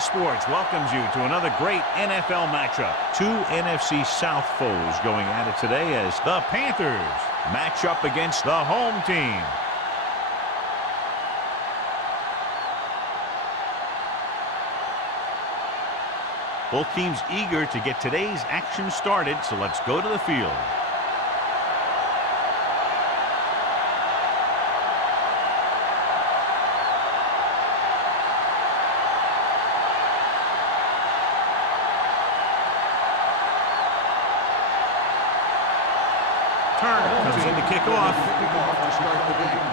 Sports welcomes you to another great NFL matchup. Two NFC South foes going at it today as the Panthers match up against the home team. Both teams eager to get today's action started, so let's go to the field. Turner comes in to kick off. To start the game.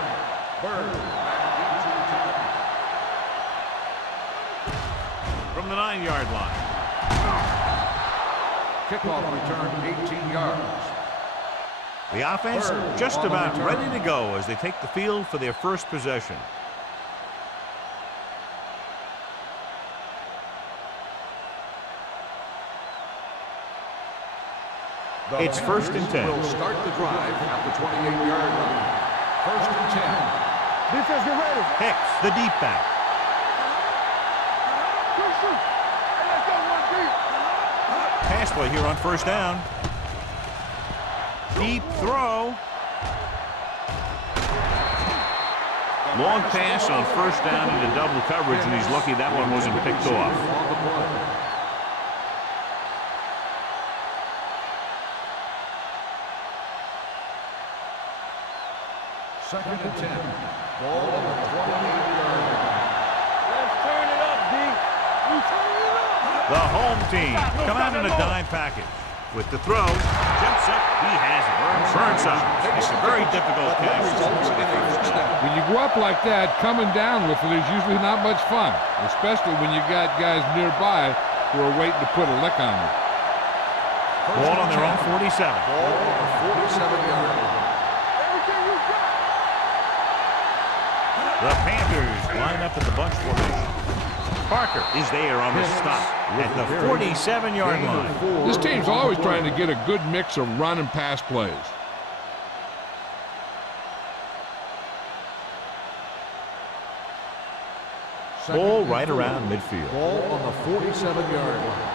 Bird. From the 9-yard line. Kickoff return 18 yards. The offense just about ready to go as they take the field for their first possession. It's 1st and 10. Will start the drive at the 28-yard line. 1st and 10. Defense, get ready. Hicks, the deep back. Pass play here on 1st down. Deep throw. Long pass on 1st down into double coverage, and he's lucky that one wasn't picked off. 2nd and 10. Ball on the 28-yard line. Let's turn it up, D. We turn it up. The home team come out in a dime package. With the throw, jumps up, he has it. Burnside makes a very difficult catch. When you go up like that, coming down with it is usually not much fun, especially when you got guys nearby who are waiting to put a lick on you. Ball on their own 47. Ball on the 47-yard line. The Panthers line up at the bunch formation. Parker is there on the stop at the 47-yard line. This team's always trying to get a good mix of run and pass plays. Ball right around midfield. Ball on the 47-yard line.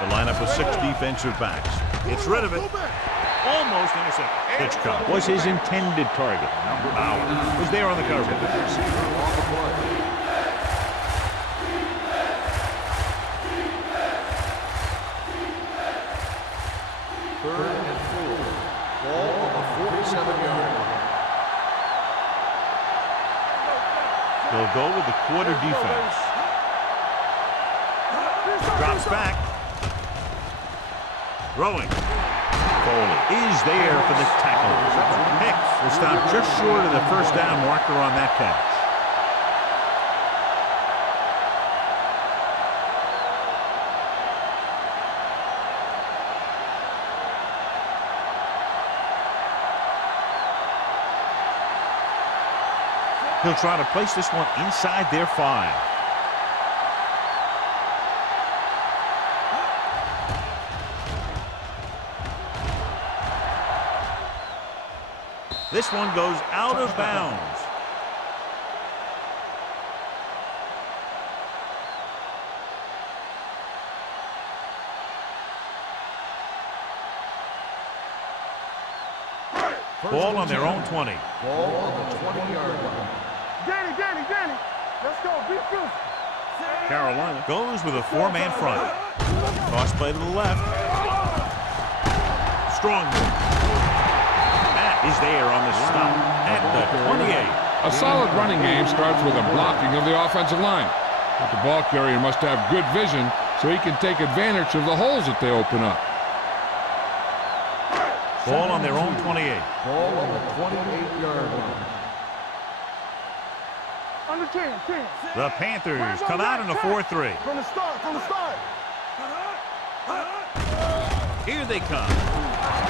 The lineup of 6 defensive backs. Gets rid of it. Almost intercepted. Hitchcock was his intended target. Bauer was there on the cover. Third and 4. Ball on the 47-yard line. They'll go with the quarter defense. Drops back. Throwing. Foley is there for the tackle. Hicks will stop just short of the 1st down marker on that catch. He'll try to place this one inside their 5. This one goes out of bounds. Ball on their own 20. Ball on the 20-yard line. Danny. Let's go. Be good. Carolina goes with a 4-man front. Toss play to the left. Strong move. Matt is there on the stop at the 28. A solid running game starts with a blocking of the offensive line. But the ball carrier must have good vision so he can take advantage of the holes that they open up. Ball on their own 28. Ball on the 28-yard line. Under 10. The Panthers come out in a 4-3. From the start. Here they come.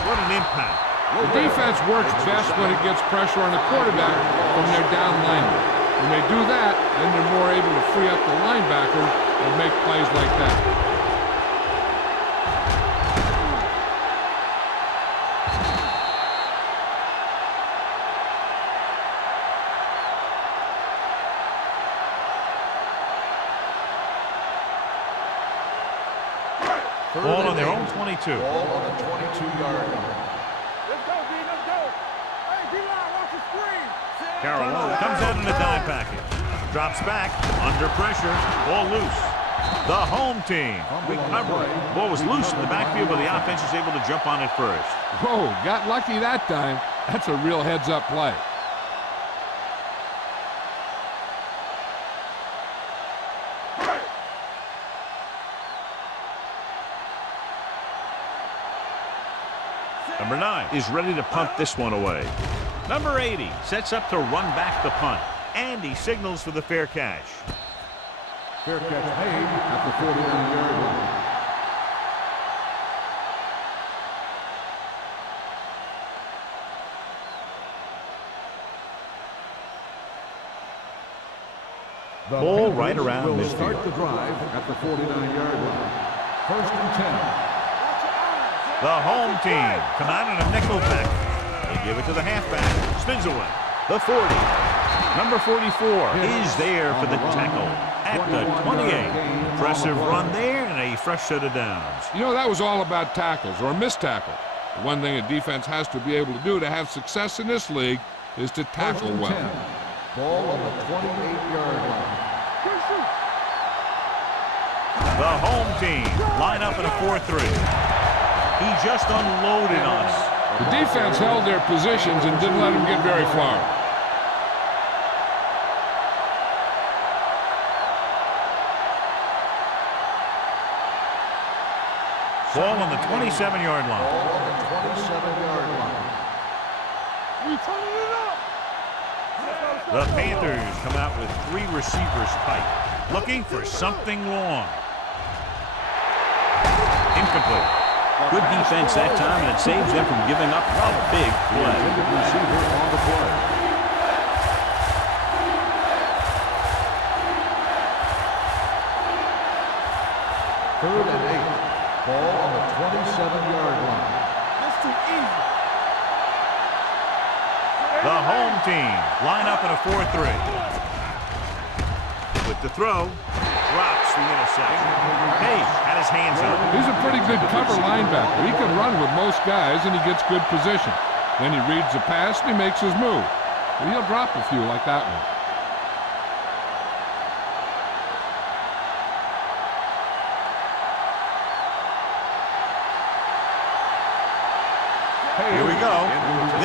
What an impact. The defense works best when it gets pressure on the quarterback from their down linemen. When they do that, then they're more able to free up the linebackers and make plays like that. Ball on their own 22. Ball on the 22-yard line. Let's go, D. Let's go. Hey, D-line, watch the screen. Carolina comes out in a dime package. Drops back, under pressure, ball loose. The home team recovering. Ball was loose in the backfield, but the offense is able to jump on it first. Whoa, got lucky that time. That's a real heads-up play. Number 9 is ready to punt this one away. Number 80 sets up to run back the punt, and he signals for the fair catch. Fair catch made at the 49-yard line. Ball right around will midfield. start the drive at the 49-yard line. 1st and 10. The home team come out in a nickel back. They give it to the halfback. Spins away. The 40. Number 44 is there for the tackle at the 28. Impressive run there and a fresh set of downs. You know, that was all about tackles or missed tackle. The one thing a defense has to be able to do to have success in this league is to tackle well. Ball on the 28-yard line. The home team line up in a 4-3. He just unloaded on us. The defense held their positions and didn't let him get very far. Ball on the 27-yard line. Ball on the 27-yard line. We turning it up. The Panthers come out with 3 receivers tight, looking for something long. Incomplete. Good defense that time, and it saves them from giving up a big play. Receiver on the play. Third and 8. Ball on the 27-yard line. That's too easy. The home team line up in a 4-3. With the throw, drops the interception. Hey, had his hands up. He's a pretty good cover linebacker. He can run with most guys, and he gets good position. Then he reads the pass, and he makes his move. But he'll drop a few like that one. Here we go.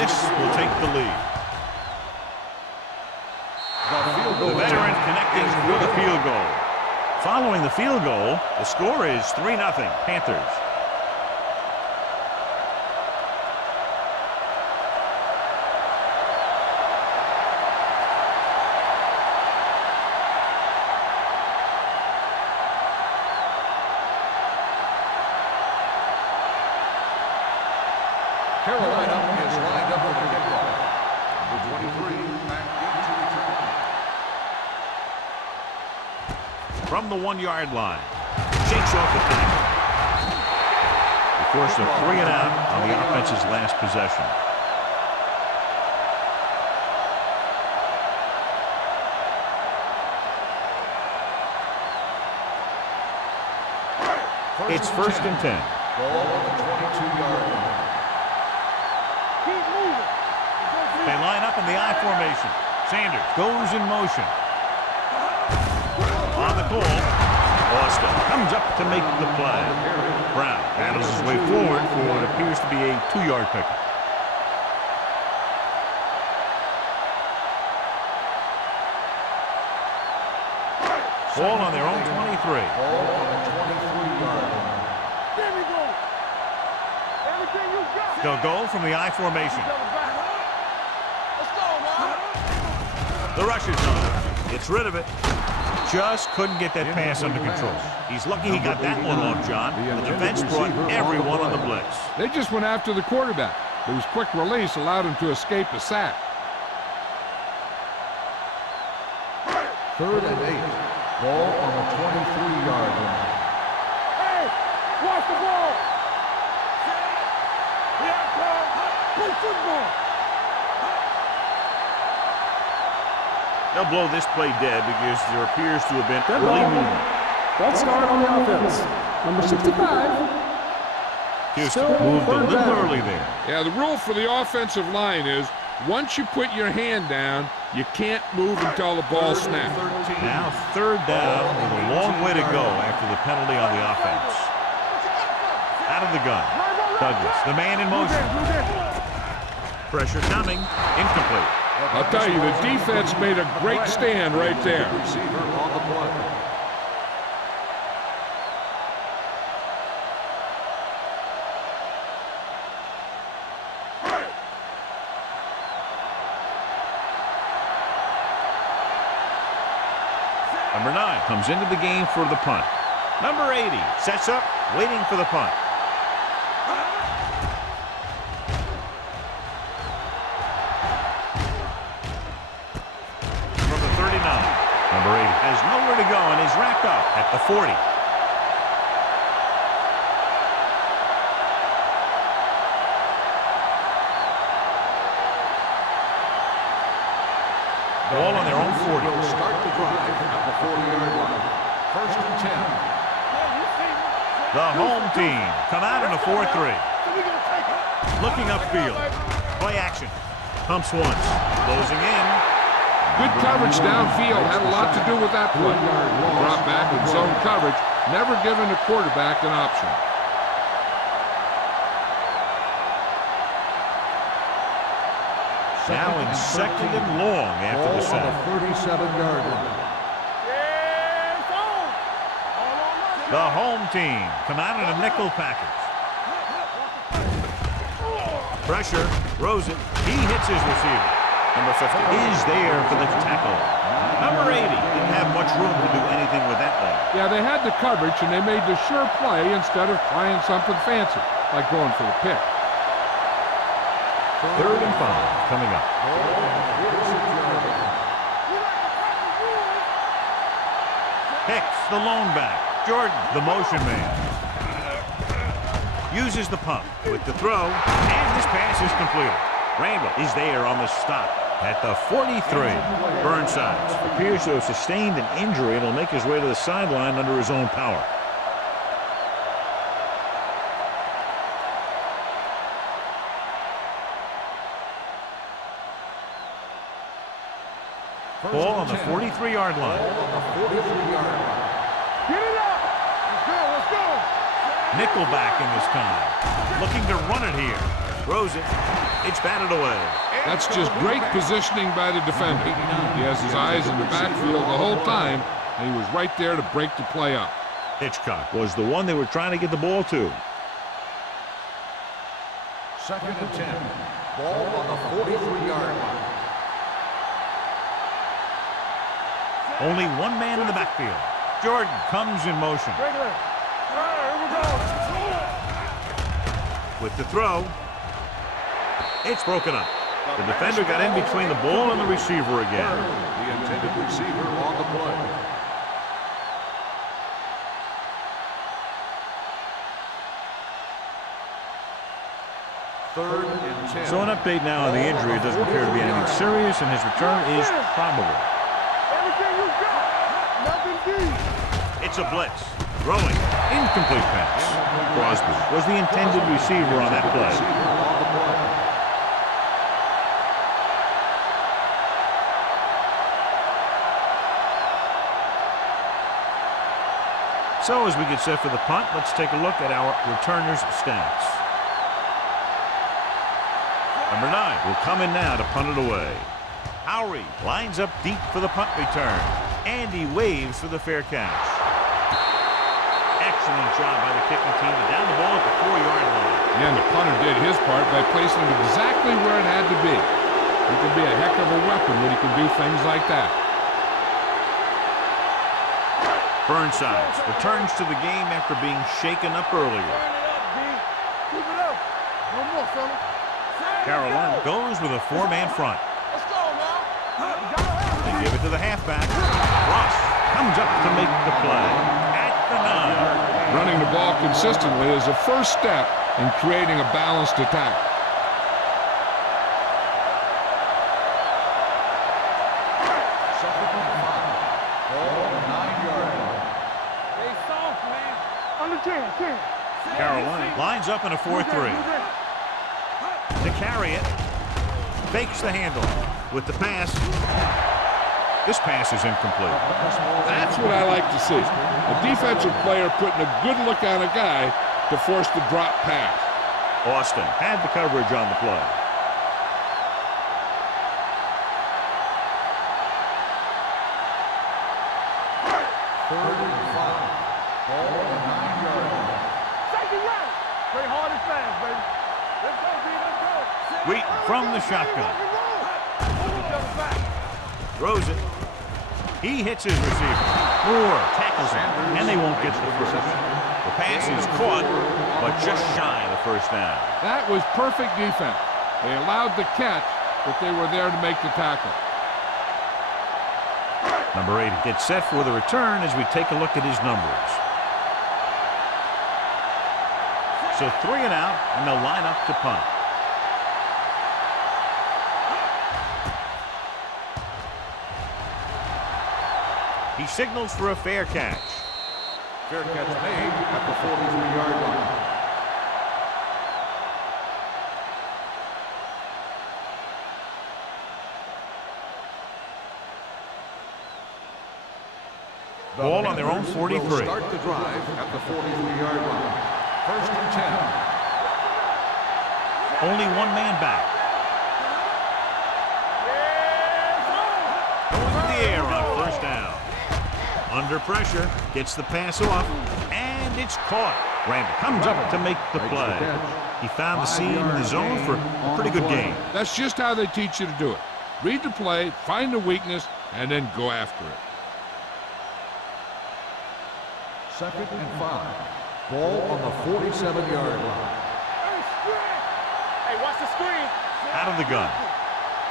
This will take the lead. The veteran connecting with a field goal. Following the field goal, the score is 3-0 Panthers. Carolina is lined up with the kickoff. Number 23, back into return. From the 1-yard line, shakes off the tackle. They forced a 3 and out on the offense's last possession. It's 1st and 10. Ball on the 22-yard line. Keep moving. They line up in the I formation. Sanders goes in motion. On the call, Austin comes up to make the play. Brown battles his way forward for what appears to be a 2-yard pickup. Ball on their own 23. Ball on the 23-yard line. There we go. Everything you got. They'll go from the I formation. Let's go, man. The rush is on. Gets rid of it. Just couldn't get that pass under control. He's lucky he got that one off, John. The defense brought everyone on the blitz. They just went after the quarterback. His quick release allowed him to escape a sack. 3rd and 8. Ball on the 23-yard line. Hey, watch the ball. Here I come. Play football. They'll blow this play dead because there appears to have been early movement. False start on the offense. Number 65, Houston moved a little early there. Yeah, the rule for the offensive line is once you put your hand down, you can't move until the ball snaps. Now third down with a long way to go after the penalty on the offense. Out of the gun. Douglas, the man in motion. Pressure coming. Incomplete. I'll tell you, the defense made a great stand right there. Receiver on the play. Number 9 comes into the game for the punt. Number 80 sets up, waiting for the punt. From the 39, number 80 has nowhere to go and is wrapped up at the 40. Ball on their own 40. Will start the drive at the 40-yard line. First and 10. The home team come out in a 4-3. Looking upfield. Play action. Pumps once. Closing in. Good coverage downfield had a lot to do with that play. Drop back in zone coverage, never giving the quarterback an option. Now in second and long after the Ball on sack. the 37-yard line. The home team come out in a nickel package. Pressure, throws it. He hits his receiver. Number 50 is there for the tackle. Number 80 didn't have much room to do anything with that leg. Yeah, they had the coverage, and they made the sure play instead of trying something fancy, like going for the pick. Third and 5 coming up. Hicks, the lone back. Jordan, the motion man. Uses the pump with the throw, and this pass is completed. Randall is there on the stop at the 43. Burnside appears to have sustained an injury and will make his way to the sideline under his own power. Ball on the 43-yard line. Get it up! Let's go! Nickelback in this time. Looking to run it here. Throws it. It's batted away. That's just great positioning by the defender. He has his eyes in the backfield the whole time, and he was right there to break the play up. Hitchcock was the one they were trying to get the ball to. Second and 10. Ball on the 43-yard line. Only one man in the backfield. Jordan comes in motion. Regular. All right, here we go. With the throw. It's broken up. The defender got in between the ball and the receiver again. The intended receiver on the play. Third and 10. So an update now on the injury. It doesn't appear to be anything serious, and his return is probable. Everything you got. Nothing deep. It's a blitz. Throwing. Incomplete pass. Crosby was the intended receiver on that play. Receiver on the play. So as we get set for the punt, let's take a look at our returners' stats. Number 9 will come in now to punt it away. Howry lines up deep for the punt return. And he waves for the fair catch. Excellent job by the kicking team to down the ball at the 4-yard line. Yeah, and the punter did his part by placing it exactly where it had to be. He can be a heck of a weapon when he can do things like that. Burnside returns to the game after being shaken up earlier. Keep it up. One more, fella. Carolina goes with a 4-man front. Let's go now. They give it to the halfback. Ross comes up to make the play. At the 9. Running the ball consistently is the first step in creating a balanced attack. Second and 5. Ball on the 9-yard line. Stay soft, man. Under 10. Lines up in a 4-3. To carry it. Fakes the handle. With the pass. This pass is incomplete. That's what I like to see. A defensive player putting a good look on a guy to force the drop pass. Austin had the coverage on the play. Third and 5. Ball on the 9-yard line. Safety right. Play hard and fast, baby. Let's go, B. Let's go. Wheaton from the shotgun. Move each other back. Throws it. He hits his receiver. Moore tackles him, and they won't get the first. The pass is caught, but just shy of the first down. That was perfect defense. They allowed the catch, but they were there to make the tackle. Number 8 gets set for the return as we take a look at his numbers. So 3 and out, and they'll line up to punt. He signals for a fair catch. Fair catch made at the 43-yard line. Ball on their own 43. Will start the drive at the 43-yard line. First and 10. Only one man back. Going to the air on first down. Under pressure, gets the pass off, and it's caught. Randall comes up to make the play. He found the seam in the zone for a pretty good game. That's just how they teach you to do it. Read the play, find the weakness, and then go after it. Second and 5. Ball on the 47-yard line. Hey, watch the screen. Out of the gun.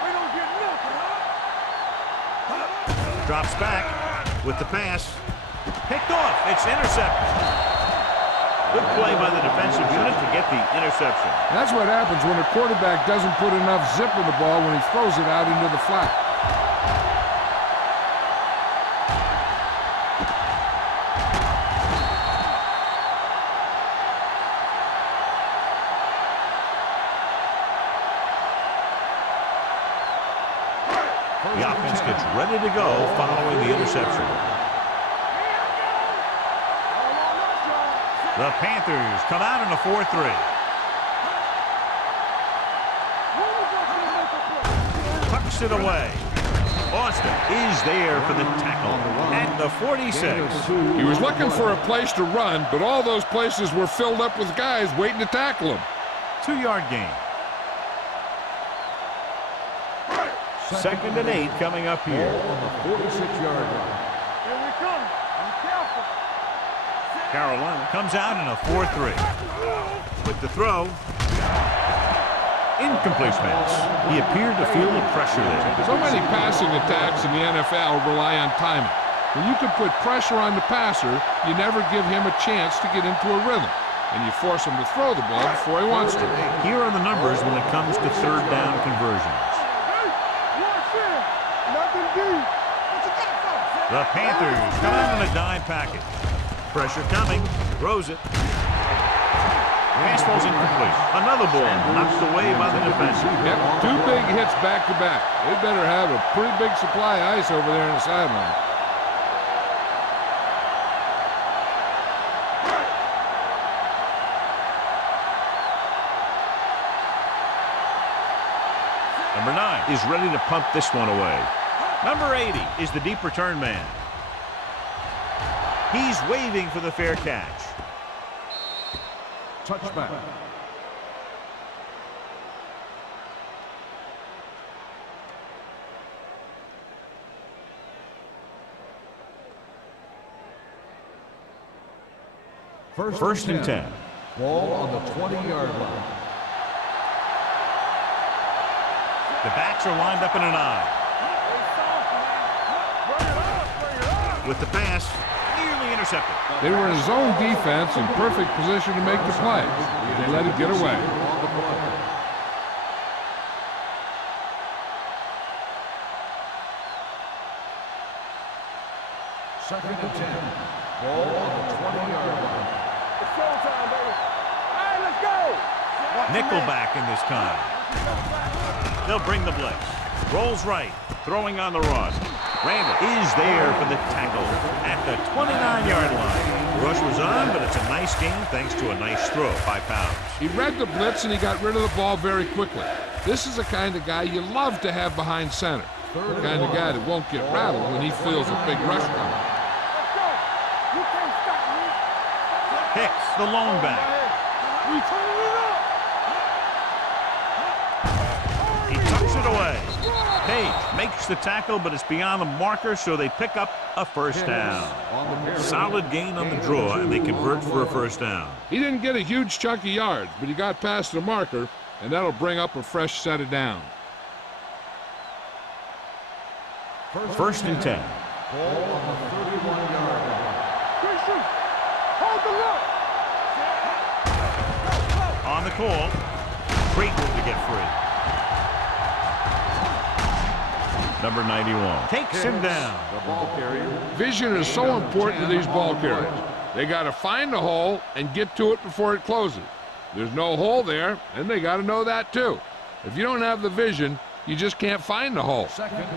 We don't get nothing. Drops back with the pass. Picked off. It's intercepted. Good play by the defensive unit to get the interception. That's what happens when a quarterback doesn't put enough zip in the ball when he throws it out into the flat. The offense gets ready to go following the interception. The Panthers come out in a 4-3. Tucks it away. Austin is there for the tackle at the 46. He was looking for a place to run, but all those places were filled up with guys waiting to tackle him. 2-yard gain. Second and 8 coming up here. Ball on the 46-yard line. Here we come. Be careful. Carolina comes out in a 4-3. With the throw. Incomplete pass. He appeared to feel the pressure there. So many passing attacks in the NFL rely on timing. When you can put pressure on the passer, you never give him a chance to get into a rhythm, and you force him to throw the ball before he wants to. Here are the numbers when it comes to third down conversions. The Panthers come out on a dime package. Pressure coming. Throws it. Pass falls incomplete. Another ball knocked away by the defense. Yep, 2 big hits back to back. They better have a pretty big supply of ice over there on the sideline. Number 9 is ready to punt this one away. Number 80 is the deep return man. He's waving for the fair catch. Touchback. First and 10. Ball on the 20-yard line. The backs are lined up in an eye. With the pass, nearly intercepted. They were in zone defense in perfect position to make the play. They let it get away. Second and 10. Ball on the 20-yard line. It's showtime, baby. Nickelback in this time. They'll bring the blitz. Rolls right. Throwing on the run. Randall is there for the tackle at the 29-yard line. The rush was on, but it's a nice gain thanks to a nice throw by Pounds. He read the blitz and he got rid of the ball very quickly. This is the kind of guy you love to have behind center. The kind of guy that won't get rattled when he feels a big rush coming. Hicks, the lone back. He tucks it away. Page makes the tackle, but it's beyond the marker, so they pick up a first down. Solid gain on the draw, and they convert for a first down. He didn't get a huge chunk of yards, but he got past the marker, and that'll bring up a fresh set of downs. First and 10. On the call. Creighton to get free. Number 91 takes him down. Vision is so important to these ball carriers. They got to find the hole and get to it before it closes. There's no hole there, and they got to know that too. If you don't have the vision, you just can't find the hole.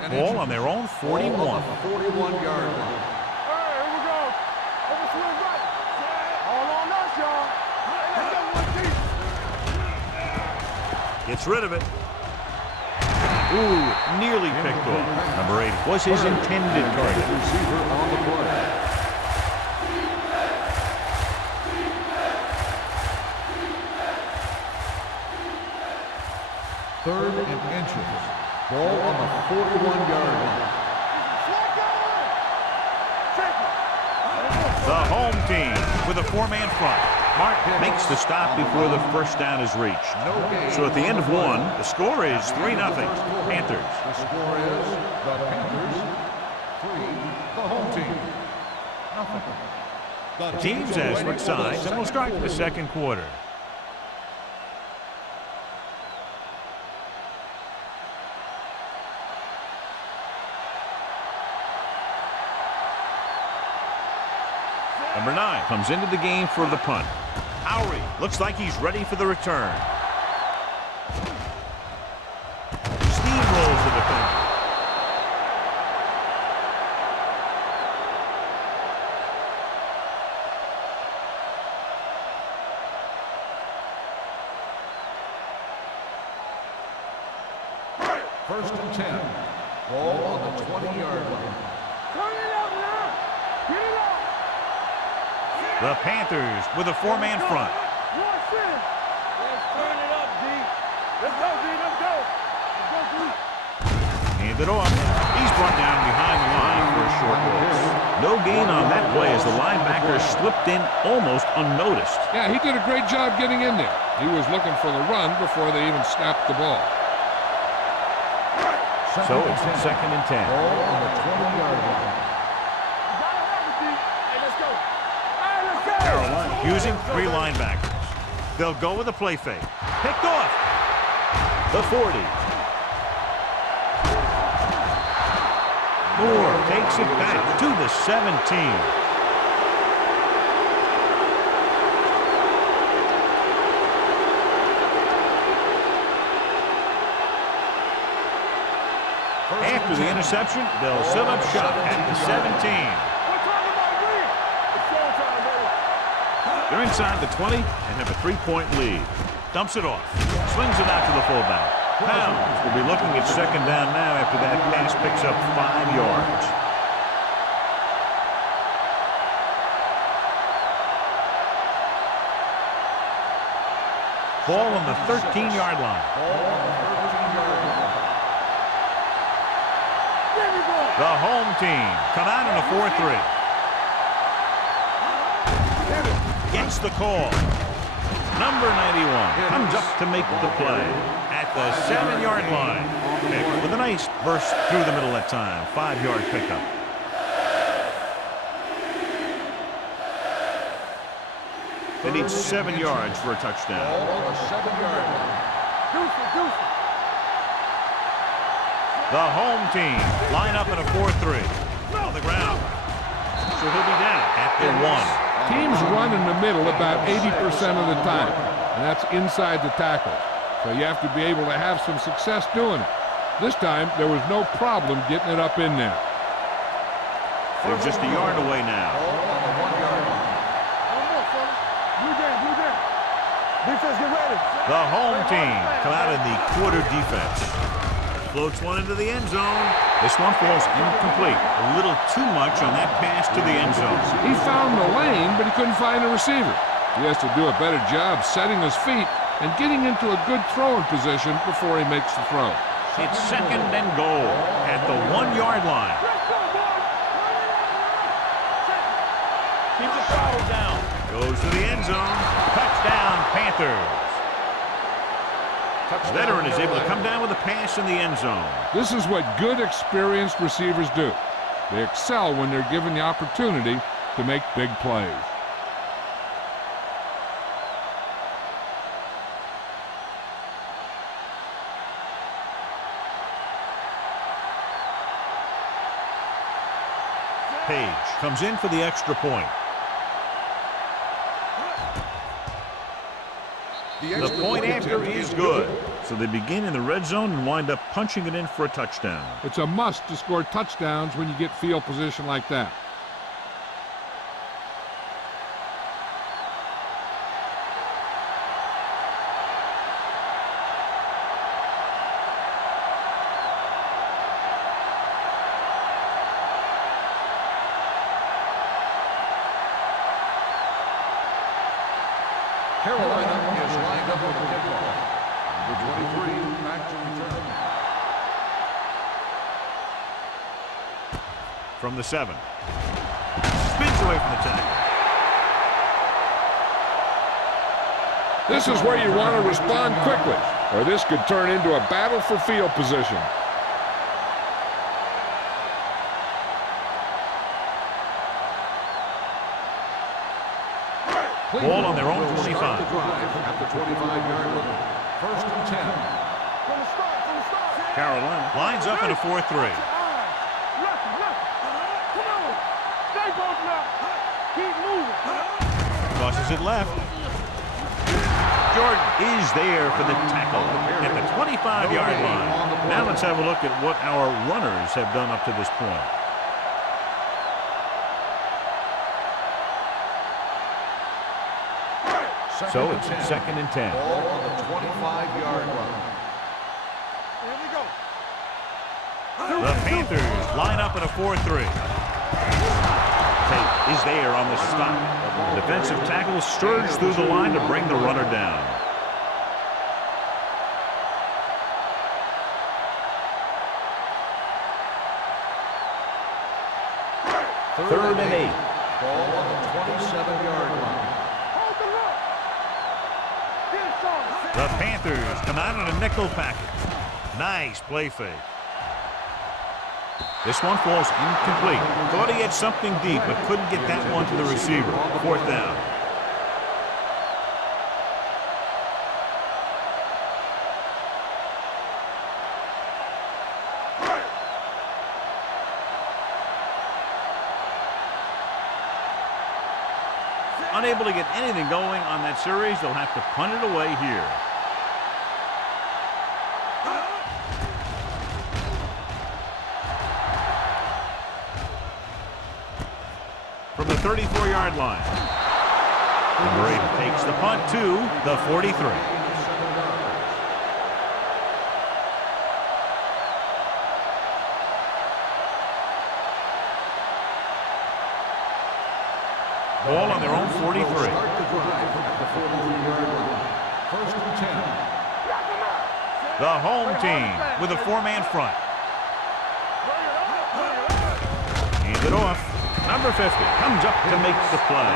Ball on their own 41. 41-yard line. Hey, here we go. Over swing right. All on us, y'all. Let's go, one deep. Gets rid of it. Ooh, nearly picked off. Number 8 was his intended target. Receiver on the play. Third and inches. Ball on the 41-yard line. The home team with a 4-man front. Mark makes the stop before the first down is reached. So at the end of one, the score is 3-0. Panthers. The score is the Panthers 3, the home team nothing. The teams as switch sides, and we'll start the second quarter. Number 9 comes into the game for the punt. Howry looks like he's ready for the return. Steamrolls the defender. First and 10. Ball on the 20-yard line. Turn it up now. Get it up. The Panthers with a 4-man front. Let's turn it up, D. Let's go, D. Let's go. Let's go, D. Hand it off. He's brought down behind the line for a short loss. No gain on that play as the linebacker slipped in almost unnoticed. Yeah, he did a great job getting in there. He was looking for the run before they even snapped the ball. So it's second and 10. Ball on the 20-yard line. Carolina using 3 linebackers. They'll go with a play fake. Picked off. The 40. Moore takes it back to the 17. After the interception, they'll set up shop at the 17. They're inside the 20 and have a 3-point lead. Dumps it off. Swings it out to the fullback. Pounds will be looking at second down now after that pass picks up 5 yards. Ball on the 13-yard line. The home team come out in a 4-3. Gets the call. Number 91 comes up to make the play at the 7-yard line. Pick with a nice burst through the middle that time. 5-yard pickup. They need 7 yards for a touchdown. Ball on the 7-yard line. The home team line up in a 4-3. On the ground. So he'll be down at the 1. Teams run in the middle about 80% of the time. and that's inside the tackle. So you have to be able to have some success doing it. This time, there was no problem getting it up in there. They're just a yard away now. On the 1 yard line. Blue game, blue game. Defense, get ready. The home team come out in the quarter defense. Floats one into the end zone. This one falls incomplete. A little too much on that pass to the end zone. He found the lane, but he couldn't find a receiver. He has to do a better job setting his feet and getting into a good throwing position before he makes the throw. It's second and goal at the 1 yard line. Keep the throttle down. Goes to the end zone. Touchdown, Panthers. Veteran is able to come down with a pass in the end zone. This is what good, experienced receivers do. They excel when they're given the opportunity to make big plays. Page comes in for the extra point. The point after is good. So they begin in the red zone and wind up punching it in for a touchdown. It's a must to score touchdowns when you get field position like that. Carolina is lined up with the kickoff. Number 23, back to return. From the 7. Spins away from the tackle. This is where you want to respond quickly, or this could turn into a battle for field position. Ball on their own 25. Start the drive at the 25-yard line. First and 10. From the start. Carolina lines up in a 4-3. Left. Come on. Stay both left. Keep moving. Crosses it left. Jordan is there for the tackle at the 25-yard line. Now let's have a look at what our runners have done up to this point. So it's second and 10. Ball on the 25-yard line. Here we go. The Panthers line up in a 4-3. Tate is there on the stop. The defensive tackle surged through the line to bring the runner down. Third and 8. Ball on the 27-yard line. Hold the look. Get some. The Panthers come out in a nickel package. Nice play fake. This one falls incomplete. Thought he had something deep, but couldn't get that one to the receiver. Fourth down. Unable to get anything going on that series, they'll have to punt it away here. From the 34-yard line. Number 8 takes the punt to the 43. Ball on their own 43. Start the drive at the 43-yard line. First and 10. The home team with a 4-man front. Hands it off. Number 50 comes up to make the play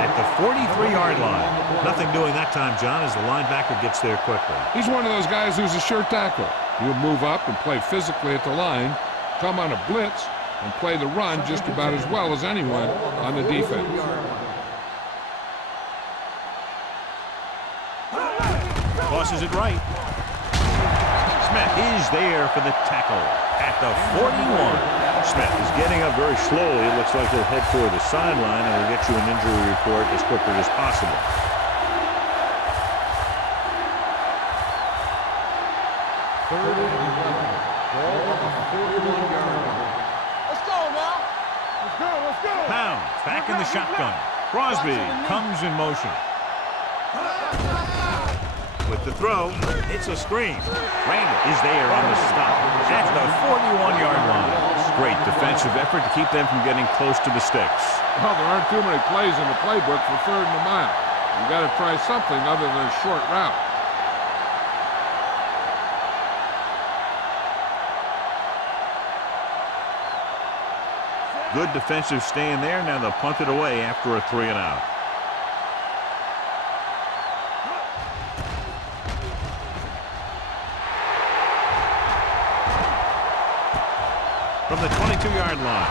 at the 43-yard line. Nothing doing that time, John, as the linebacker gets there quickly. He's one of those guys who's a sure tackler. He'll move up and play physically at the line, come on a blitz, and play the run just about as well as anyone on the defense. Tosses it right. Smith is there for the tackle at the 41. Smith is getting up very slowly. It looks like he'll head toward the sideline, and we'll get you an injury report as quickly as possible. Third and 11. Ball on the 41-yard line. Let's go now. Let's go, let's go. Pounds back in the shotgun. Crosby comes in motion. With the throw, it's a screen. Randall is there on the stop at the 41-yard line. Great defensive effort to keep them from getting close to the sticks. Well, there aren't too many plays in the playbook for third and a mile. You got to try something other than a short route. Good defensive stand there. Now they'll punt it away after a 3-and-out. From the 22-yard line.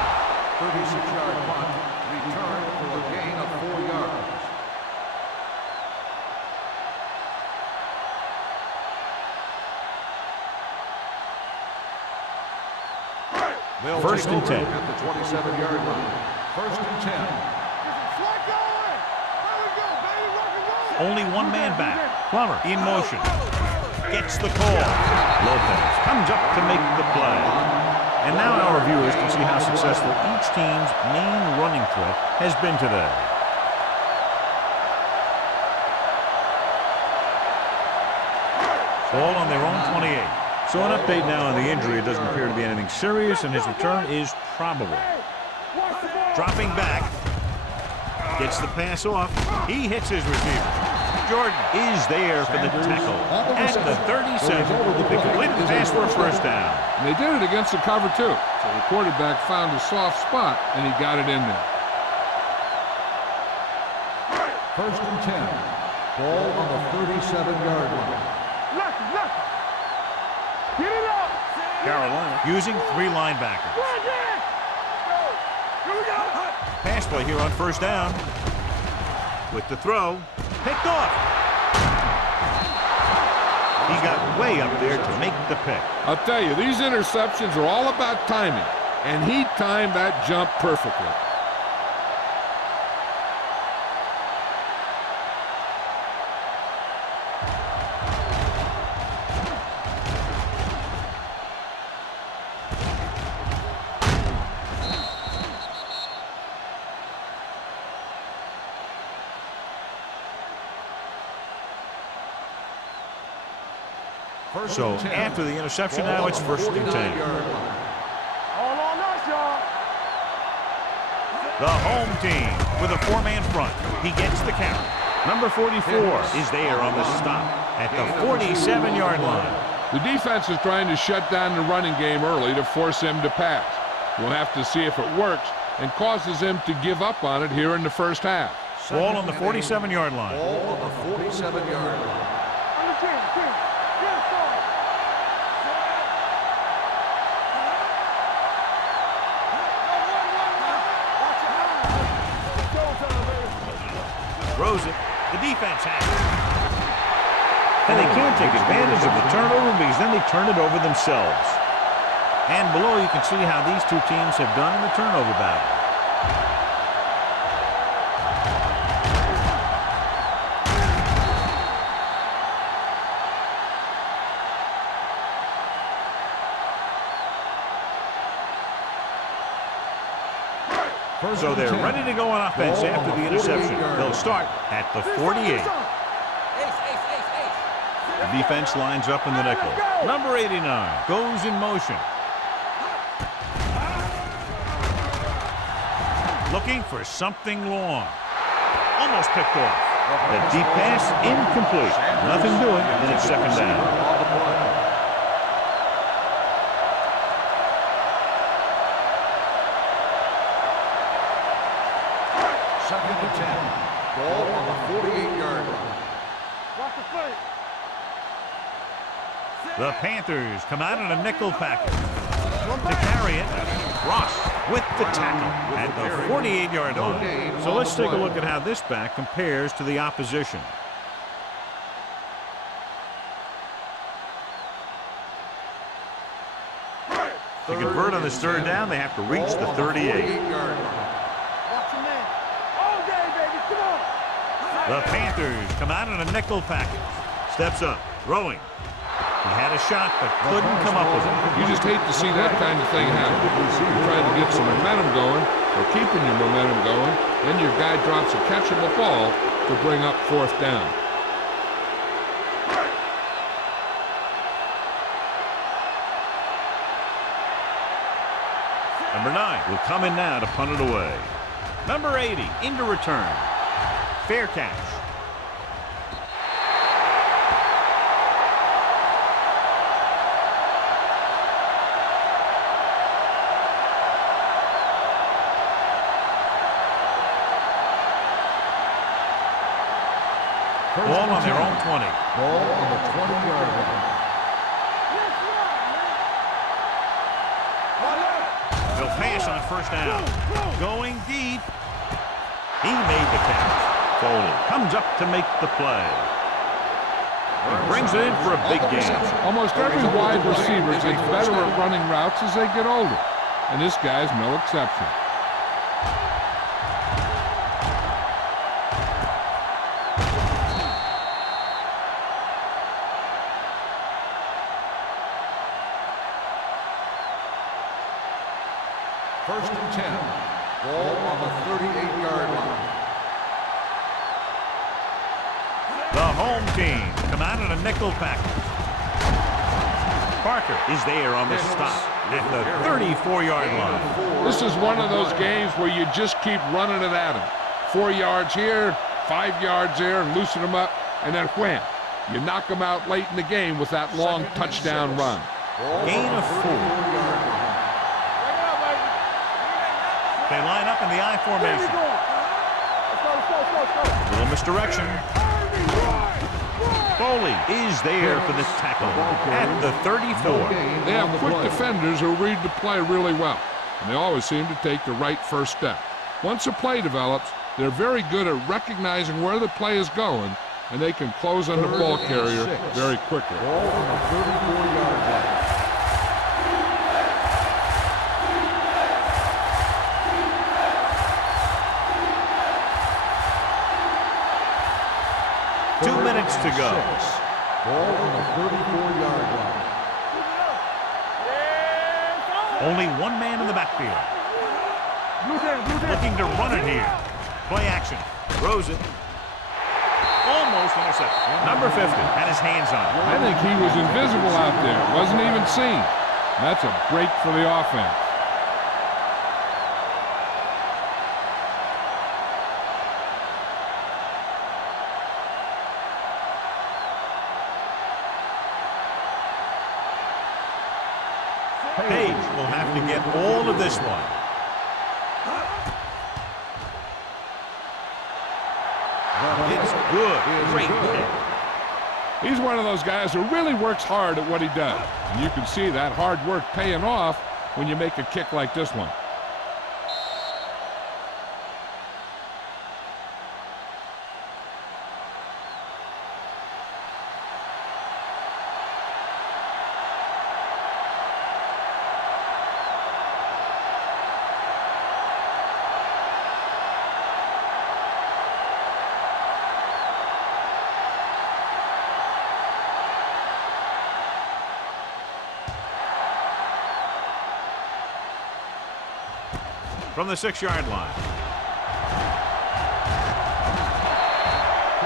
36-yard punt. Return for a gain of 4 yards. First and 10. At the 27-yard line. First and 10. Slide going. There we go, baby. Rock and roll. Only one man back. Plummer in motion. Gets the call. Lopez comes up to make the play. And now our viewers can see how successful each team's main running threat has been today. Ball on their own 28. So an update now on the injury. It doesn't appear to be anything serious, and his return is probable. Dropping back. Gets the pass off. He hits his receiver. Jordan is there for the tackle at the 37. They completed the pass for a first down. And they did it against the cover, too. So the quarterback found a soft spot, and he got it in there. First and 10. Ball on the 37-yard line. Lucky. Get it up. Carolina using 3 linebackers. Here we go. Pass play here on first down. With the throw. Picked off. He got way up there to make the pick. I'll tell you, these interceptions are all about timing, and he timed that jump perfectly. So after the interception, now it's first and 10. All on us, y'all. The home team with a 4-man front. He gets the count. Number 44 is there on the stop at the 47-yard line. The defense is trying to shut down the running game early to force him to pass. We'll have to see if it works and causes him to give up on it here in the first half. Ball on the 47-yard line. Ball on the 47-yard line. Throws it. The defense has it. And they can't take advantage of the turnover because then they turn it over themselves. And below you can see how these two teams have done in the turnover battle. So they're ready to go on offense after the interception. They'll start at the 48. The defense lines up in the nickel. Number 89 goes in motion. Looking for something long. Almost picked off. The deep pass incomplete. Nothing doing, and it's second down. Second and 10. Ball on the 48-yard line. Watch the play. The Panthers come out in a nickel package. To carry it, Ross with the tackle at the 48-yard line. So let's take a look at how this back compares to the opposition. To convert on this third down, they have to reach the 38. The Panthers come out in a nickel package. Steps up, throwing. He had a shot, but couldn't come up with it. You just hate to see that kind of thing happen. You're trying to get some momentum going, or keeping your momentum going, then your guy drops a catchable ball to bring up fourth down. Number 9 will come in now to punt it away. Number 80 into return. Fair catch. Ball on their own 20. Ball on the 20-yard line. They'll pass on first down. Going deep. He made the catch. Foley comes up to make the play. He brings it in for a big gain. Almost every wide receiver gets better at running routes as they get older, and this guy's no exception. First and 10. Ball on the 38-yard line. The home team come out in a nickel package. Parker is there on the stop at the 34-yard line. This is one of those games where you just keep running it at him. 4 yards here, 5 yards there, and loosen them up, and then wham. You knock them out late in the game with that long touchdown run. Gain of 4. They line up in the I formation. Little misdirection. Foley is there for the tackle at the 34. They have quick defenders who read the play really well, and they always seem to take the right first step. Once a play develops, they're very good at recognizing where the play is going, and they can close on the ball carrier very quickly. Ball on the 34-yard line. To go. Ball on the 34-yard line. Only one man in the backfield. Looking to run it here. Play action. Throws it. Almost intercepted. Number 50 had his hands on it. I think he was invisible out there. Wasn't even seen. That's a break for the offense. Page will have to get all of this one. It's good. Great kick. He's one of those guys who really works hard at what he does. And you can see that hard work paying off when you make a kick like this one. From the 6-yard line.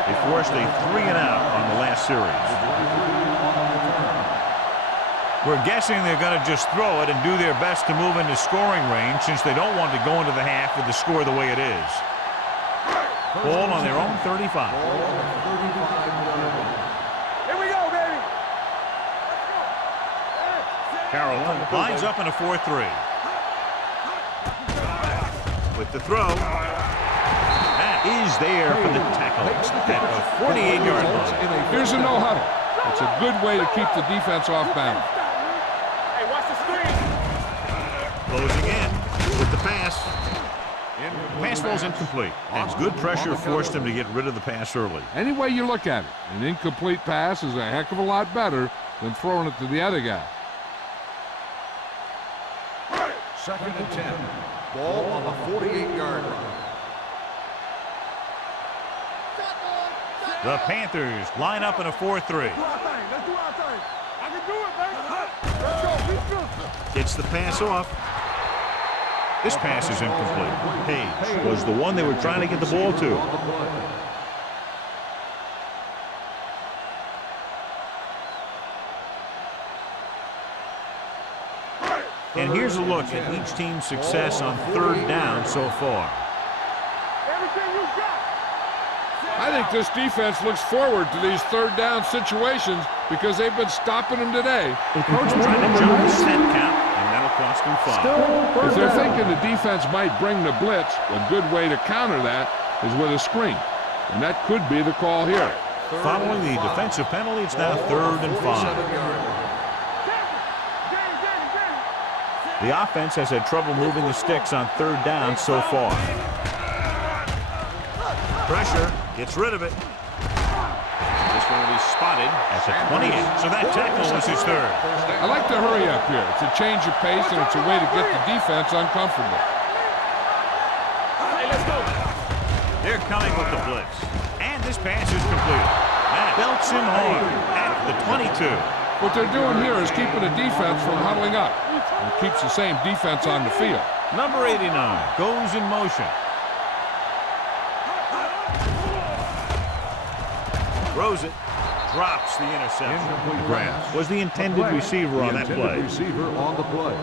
They forced a 3-and-out on the last series. We're guessing they're going to just throw it and do their best to move into scoring range since they don't want to go into the half with the score the way it is. Ball on their own 35. Here we go, baby. Carroll lines up in a 4-3. With the throw. That is there for the tackle at the 48-yard line. Here's a no huddle. It's a good way to keep the defense off balance. Hey, watch the screen. Closing in with the pass. The pass ball's incomplete. And good pressure forced him to get rid of the pass early. Any way you look at it, an incomplete pass is a heck of a lot better than throwing it to the other guy. Second and 10. Ball on the 48-yard line. The Panthers line up in a 4-3. Let's do our thing. Gets the pass off. This pass is incomplete. Page was the one they were trying to get the ball to. And here's a look at each team's success on third down so far. I think this defense looks forward to these third down situations because they've been stopping them today. The coach trying to jump the set count, and that'll cost them 5. If they're thinking the defense might bring the blitz, a good way to counter that is with a screen. And that could be the call here. Following the defensive penalty, it's now 3rd and 5. The offense has had trouble moving the sticks on third down so far. Pressure, gets rid of it. This one will be spotted at the 28. So that tackle was his 3rd. I like to hurry up here. It's a change of pace, and it's a way to get the defense uncomfortable. Hey, let's go. They're coming with the blitz. And this pass is completed. That belts him hard at the 22. What they're doing here is keeping the defense from huddling up. And keeps the same defense on the field. Number 89 goes in motion. Throws it. Drops the interception. Grant was the intended receiver on that play. Receiver on the play.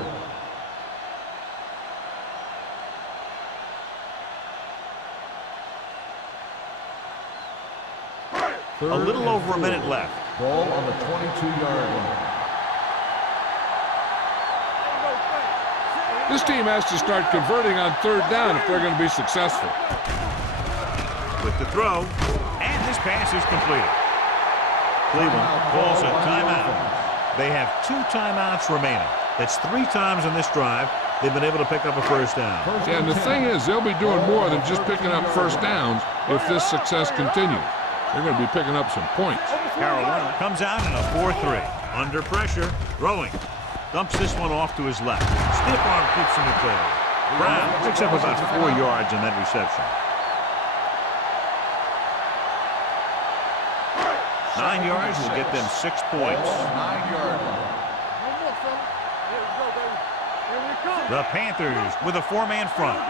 A little over a minute left. Ball on the 22-yard line. This team has to start converting on third down if they're going to be successful. With the throw, and this pass is completed. Cleveland calls a timeout. They have 2 timeouts remaining. That's 3 times on this drive they've been able to pick up a first down. Yeah, and the thing is, they'll be doing more than just picking up first downs if this success continues. They're going to be picking up some points. Carolina comes out in a 4-3. Under pressure, throwing. Dumps this one off to his left. Stiff arm keeps him at bay. Brown picks up about 4 yards on that reception. 9 yards will get them 6 points. 9-yard line. The Panthers with a 4-man front.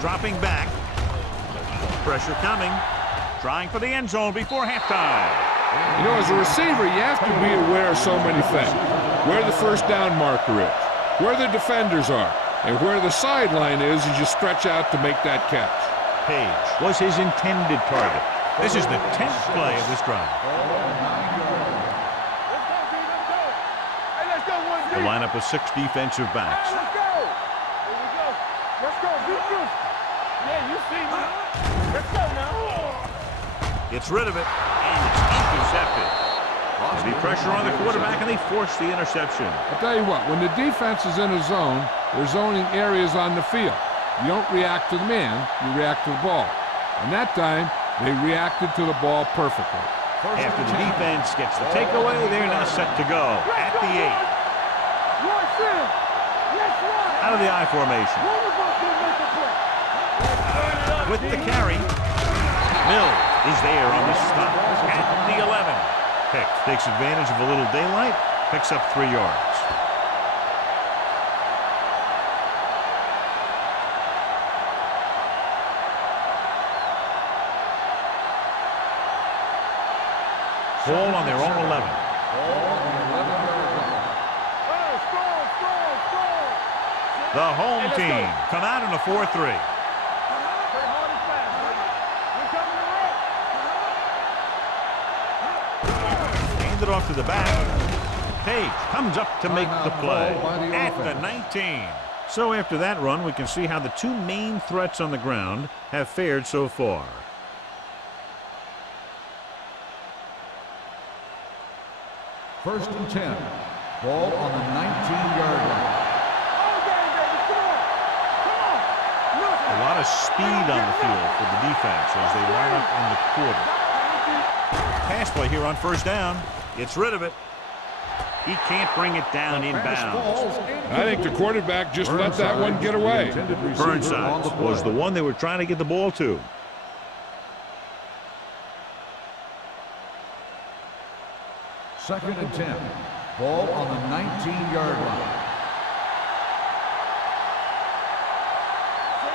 Dropping back. Pressure coming. Trying for the end zone before halftime. You know, as a receiver, you have to be aware of so many things. Where the first down marker is, where the defenders are, and where the sideline is as you stretch out to make that catch. Page was his intended target. This is the 10th play of this drive. The lineup of 6 defensive backs. Let's go. Here we go. Let's go. Yeah, you see me. Let's go now. Gets rid of it, and it's intercepted. Heavy pressure on the quarterback, and they force the interception. I'll tell you what, when the defense is in a zone, they're zoning areas on the field. You don't react to the man, you react to the ball. And that time, they reacted to the ball perfectly. After the defense gets the takeaway, they're now set to go at the 8. Out of the I formation. With the carry, Mill is there on the stop at the 11. Pick takes advantage of a little daylight, picks up 3 yards. Ball on their own 11. The home team come out in a 4-3. Hand it off to the back. Page comes up to make the play at the 19. So after that run, we can see how the 2 main threats on the ground have fared so far. First and 10. Ball on the 19-yard line. A lot of speed on the field for the defense as they line up in the quarter. Pass play here on first down. Gets rid of it. He can't bring it down inbounds. I think the quarterback just let that one get away. Burnside was the one they were trying to get the ball to. 2nd and 10. Ball on the 19-yard line.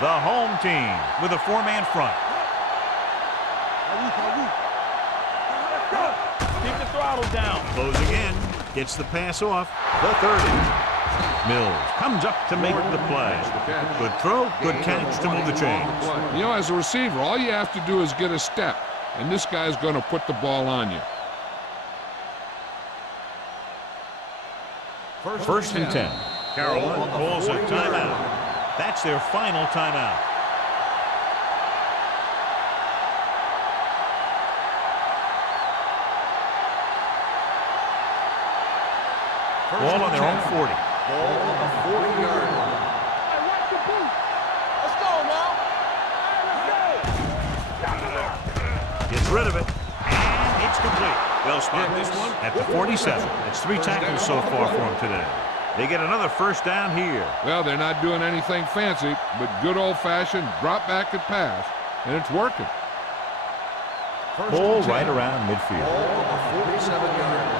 The home team with a 4-man front. Keep the throttle down. Closing in. Gets the pass off. The 30. Mills comes up to make the play. Good throw, good catch to move the chains. You know, as a receiver, all you have to do is get a step, and this guy's going to put the ball on you. 1st and 10. Carolina calls a timeout. That's their final timeout. Ball on their own 40. Ball on the 40-yard line. Hey, watch the boot. Let's go now. Gets rid of it. And it's complete. They'll spot this one at the 47. It's 3 tackles so far for them today. They get another 1st down here. Well, they're not doing anything fancy, but good old-fashioned drop back and pass, and it's working. Ball right around midfield. Ball on the 47-yard line.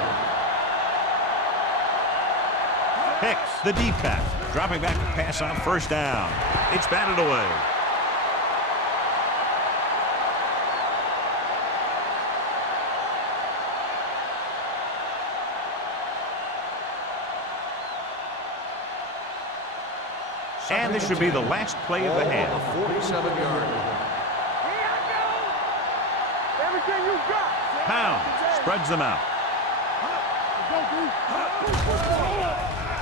Hicks, the deep pass, dropping back to pass on 1st down. It's batted away. And this should be the last play of the half. Ball on the 47-yard line. Everything you got. Pound spreads them out.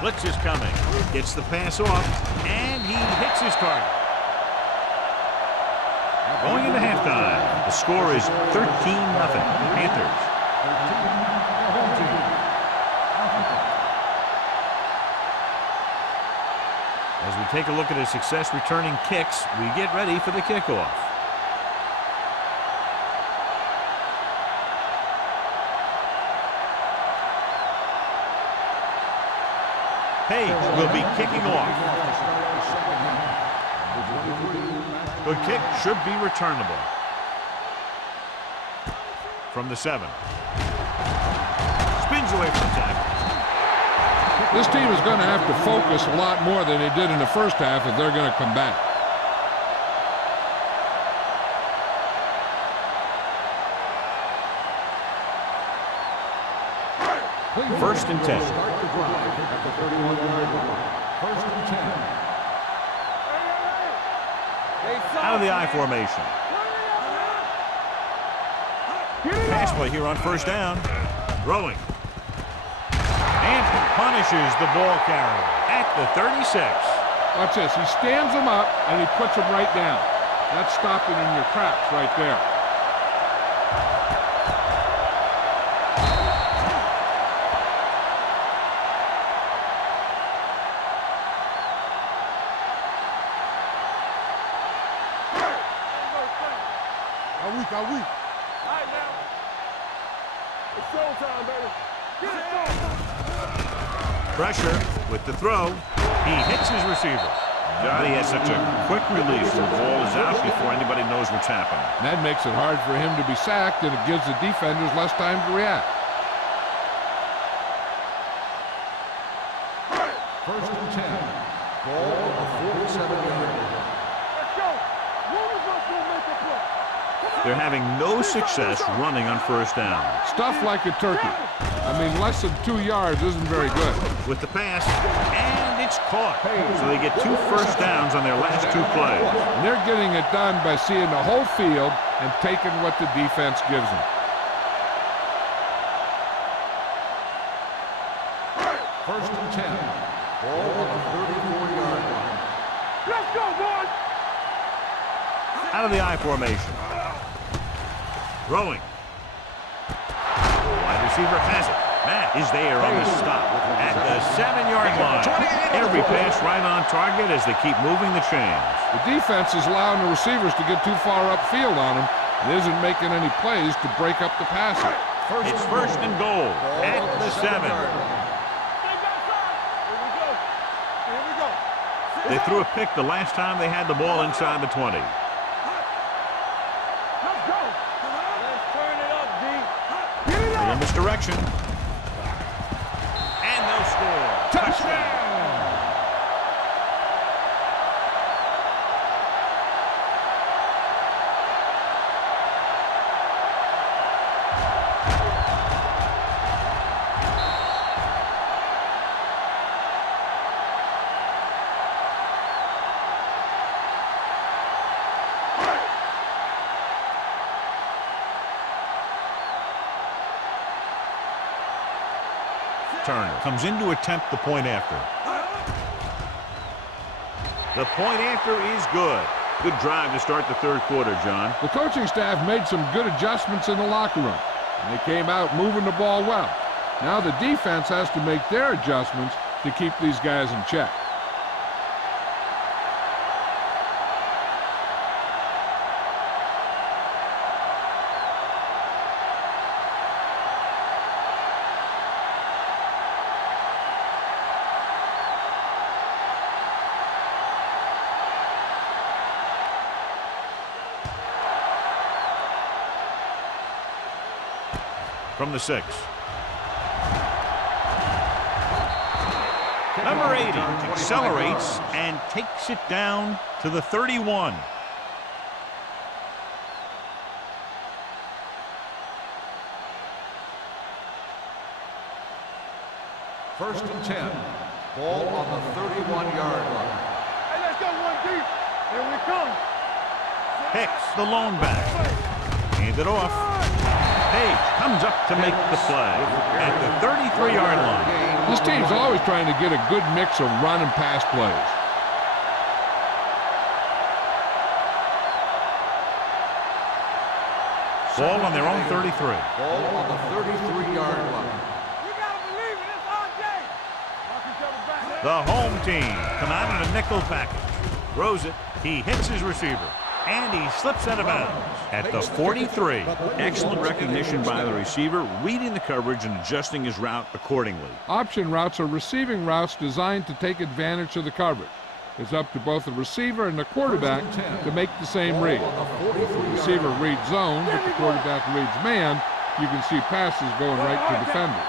Blitz is coming. Gets the pass off, and he hits his target. Going into halftime, the score is 13-0 Panthers. As we take a look at his success returning kicks, we get ready for the kickoff. Page will be kicking off. Good kick, should be returnable. From the 7. Spins away from the tackle. This team is going to have to focus a lot more than they did in the first half if they're going to come back. First and 10. Start the drive at the 31-yard line. 1st and 10. Out of the I formation. Pass play here on 1st down. Throwing. And punishes the ball carrier at the 36. Watch this. He stands him up, and he puts him right down. That's stopping in your tracks right there. All right, now. It's showtime, baby. Get it going. Pressure with the throw. He hits his receiver. God, he has such a quick release. The ball is out before anybody knows what's happening. And that makes it hard for him to be sacked, and it gives the defenders less time to react. 1st and 10. Ball on the 47-yard line. Let's go. One of us will make a play. They're having no success running on 1st down. Stuff like a turkey. I mean, less than 2 yards isn't very good. With the pass, and it's caught. So they get 2 1st downs on their last 2 plays. And they're getting it done by seeing the whole field and taking what the defense gives them. 1st and 10. Ball on the 34-yard line. Let's go, boys. Out of the I formation. Throwing. Wide receiver has it. Matt is there on the stop at the 7-yard line. Every pass right on target as they keep moving the chains. The defense is allowing the receivers to get too far upfield on them and isn't making any plays to break up the passing. It's 1st and goal at the 7. They threw a pick the last time they had the ball inside the 20. Let's go. Let's turn it up, D. Get it In up. this direction. Turner comes in to attempt the point after. The point after is good. Good drive to start the third quarter, John. The coaching staff made some good adjustments in the locker room, and they came out moving the ball well. Now the defense has to make their adjustments to keep these guys in check. From the 6. Number 80 accelerates and takes it down to the 31. First and 10. Ball on the 31-yard line. Hey, let's go one deep. Here we come. Hicks, the lone back. Hand it off. Page comes up to make the play at the 33-yard line. This team's always trying to get a good mix of run and pass plays. Ball on their own 33. Ball on the 33-yard line. You gotta believe it. It's our game. Mark each other back. The home team come out in a nickel package. Throws it. He hits his receiver. And he slips out of bounds at the 43. Excellent recognition by the receiver, reading the coverage and adjusting his route accordingly. Option routes are receiving routes designed to take advantage of the coverage. It's up to both the receiver and the quarterback to make the same read. If the receiver reads zone, but the quarterback reads man, you can see passes going right to defenders.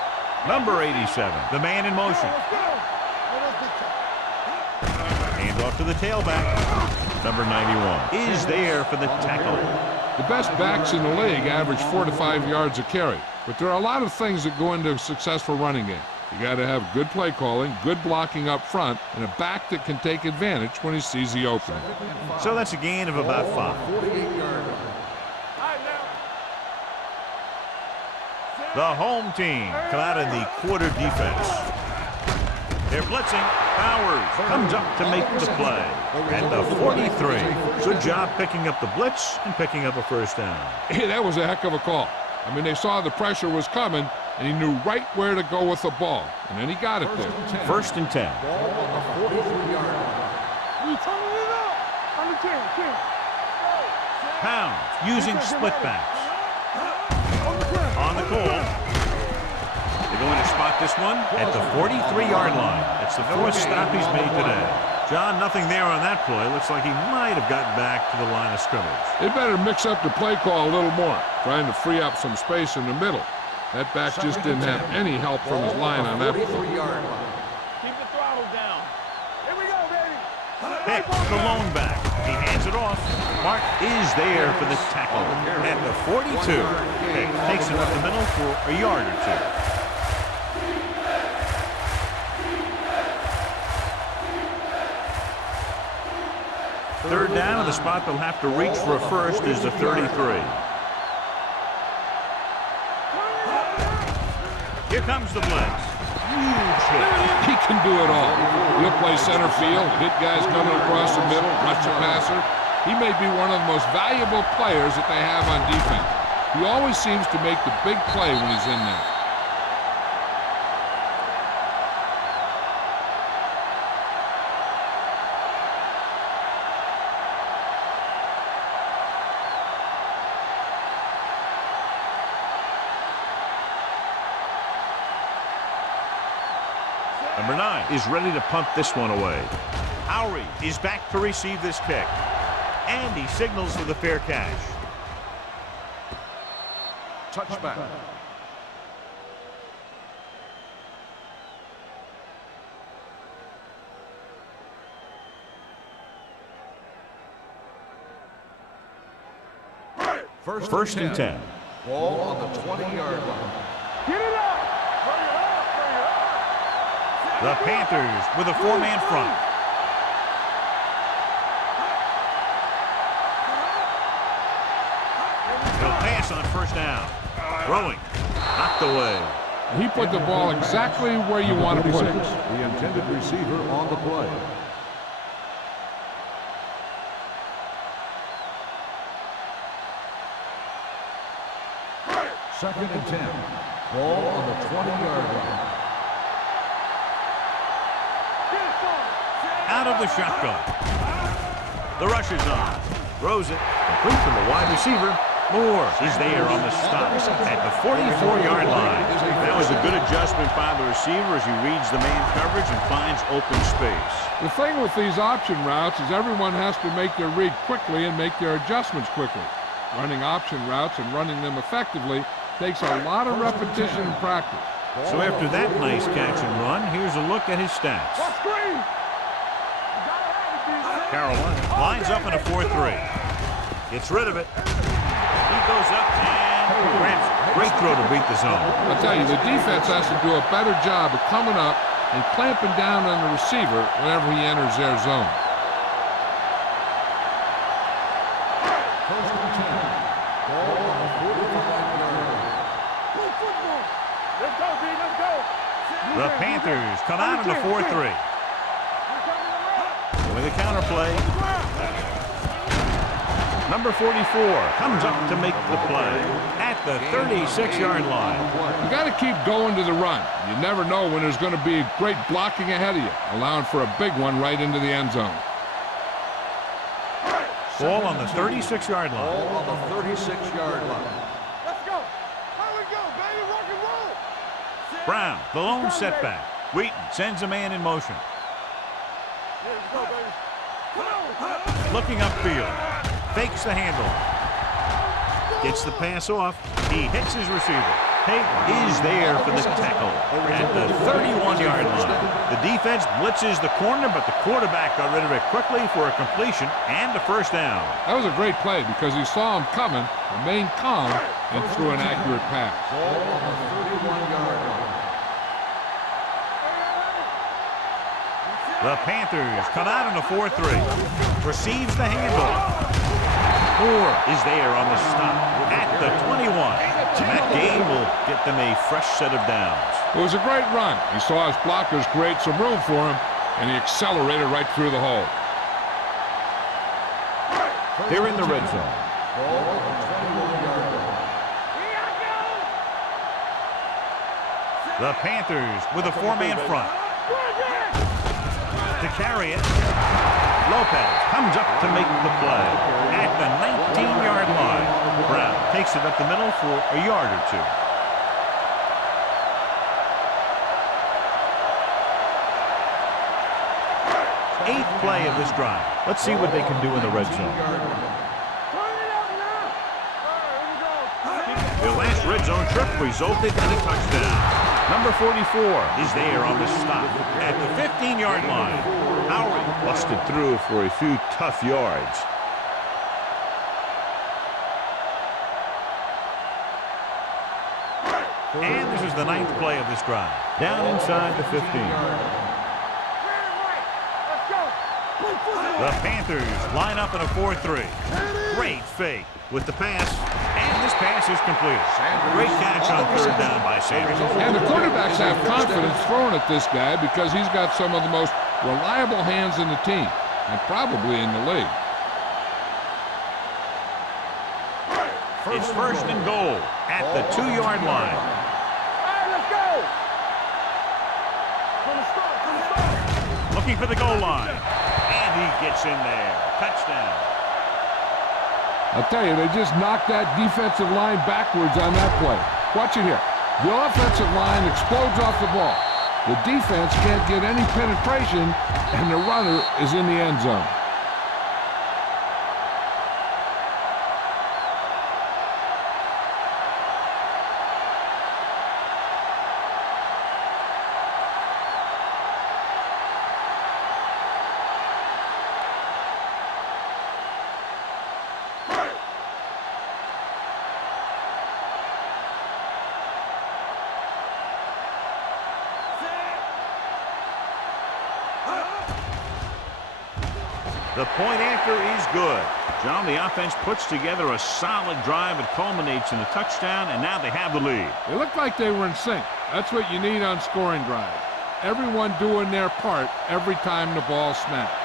Number 87, the man in motion. Hand off to the tailback. Number 91 is there for the tackle. The best backs in the league average 4 to 5 yards a carry, but there are a lot of things that go into a successful running game. You got to have good play calling, good blocking up front, and a back that can take advantage when he sees the opening. So that's a gain of about 5. The home team come out in the quarter defense. They're blitzing. Powers comes up to make the play at the 43. Good job picking up the blitz and picking up a first down. Hey, that was a heck of a call. I mean, they saw the pressure was coming, and he knew right where to go with the ball, and then he got it there. First and 10. Ball on the 43-yard line. We turning it up. On the 10. Pounds using split backs. On the call. They're going to spot this one at the 43-yard line. It's the fourth stop he's made today. John, nothing there on that play. Looks like he might have gotten back to the line of scrimmage. They better mix up the play call a little more, trying to free up some space in the middle. That back just didn't have any help from his line on that play. Keep the throttle down. Here we go, baby. Hicks, the lone back. He hands it off. Mark is there for the tackle at the 42. Hicks takes it up the middle for a yard or two. Third down, and the spot they'll have to reach for a first is the 33. Here comes the blitz. Huge hit. He can do it all. He'll play center field, hit guys coming across the middle, rush the passer. He may be one of the most valuable players that they have on defense. He always seems to make the big play when he's in there. Number 9 is ready to punt this one away. Howry is back to receive this kick. And he signals for the fair catch. First and 10. Ball on the 20-yard line. Get it up! Bring it up! Bring it up! The Panthers with a four-man front. He'll pass on first down. Throwing. Knocked away. He put the ball exactly where you want to put it. The intended receiver on the play. Second and 10. Ball on the 20-yard line. Out of the shotgun. The rush is on. Throws it. Complete from the wide receiver. Moore is there on the stop at the 44-yard line. That was a good adjustment by the receiver as he reads the man coverage and finds open space. The thing with these option routes is everyone has to make their read quickly and make their adjustments quickly. Running option routes and running them effectively takes a lot of repetition and practice. So after that nice catch and run, here's a look at his stats. Carolina lines up in a 4-3. Gets rid of it. He goes up and grabs it. Great throw to beat the zone. I'll tell you, the defense has to do a better job of coming up and clamping down on the receiver whenever he enters their zone. First and 10. Ball on the 45-yard line. Let's go, B, let's go. The Panthers come out in a 4-3. With a counter play. Number 44 comes up to make the play at the 36-yard line. You got to keep going to the run. You never know when there's going to be great blocking ahead of you, allowing for a big one right into the end zone. Ball on the 36-yard line. Ball on the 36-yard line. Let's go. How we go, baby? Rock and roll. Brown, the lone setback. Wheaton sends a man in motion. Let's go, baby. Come on. Looking upfield. Fakes the handle. Gets the pass off. He hits his receiver. Tate is there for the tackle at the 31-yard line. The defense blitzes the corner, but the quarterback got rid of it quickly for a completion and a first down. That was a great play because he saw him coming, remained calm, and threw an accurate pass. Ball on the 31-yard line. The Panthers come out in a 4-3. Receives the handoff. Moore is there on the stop at the 21. And that gain will get them a fresh set of downs. It was a great run. He saw his blockers create some room for him, and he accelerated right through the hole. They're in the red zone. Ball on the 21-yard line. The Panthers with a four-man front. To carry it, Lopez comes up to make the play at the 19-yard line. Brown takes it up the middle for a yard or two. Eighth play of this drive. Let's see what they can do in the red zone. Their last red zone trip resulted in a touchdown. Number 44 is there on the stop at the 15-yard line. Howard busted through for a few tough yards. And this is the ninth play of this drive. Down inside the 15. The Panthers line up in a 4-3. Great fake with the pass. And this pass is completed. Great catch on third down by Sanders. And the quarterbacks have confidence throwing at this guy because he's got some of the most reliable hands in the team, and probably in the league. It's first and goal at the 2-yard line. Looking for the goal line. And he gets in there. Touchdown. I'll tell you, they just knocked that defensive line backwards on that play. Watch it here. The offensive line explodes off the ball. The defense can't get any penetration, and the runner is in the end zone. The point after is good. John, the offense puts together a solid drive. It culminates in a touchdown, and now they have the lead. It looked like they were in sync. That's what you need on scoring drives. Everyone doing their part every time the ball snaps.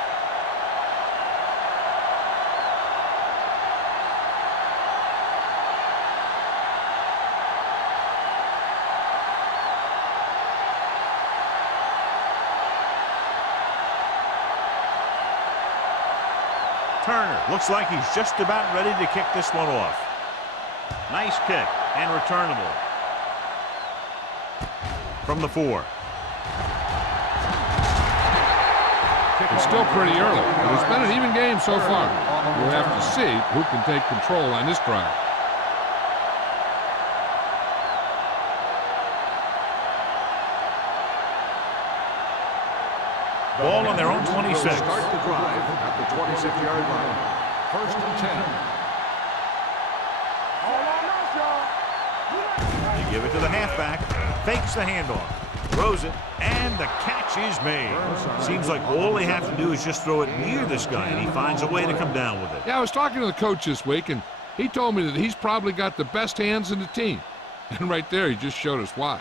Turner looks like he's just about ready to kick this one off. Nice kick and returnable. From the 4. It's still pretty early, but it's been an even game so far. We'll have to see who can take control on this drive. Ball on their own 26. Start the drive at the 26-yard line. 1st and 10. They give it to the halfback. Fakes the handoff. Throws it. And the catch is made. Seems like all they have to do is just throw it near this guy, and he finds a way to come down with it. Yeah, I was talking to the coach this week, and he told me that he's probably got the best hands in the team. And right there, he just showed us why.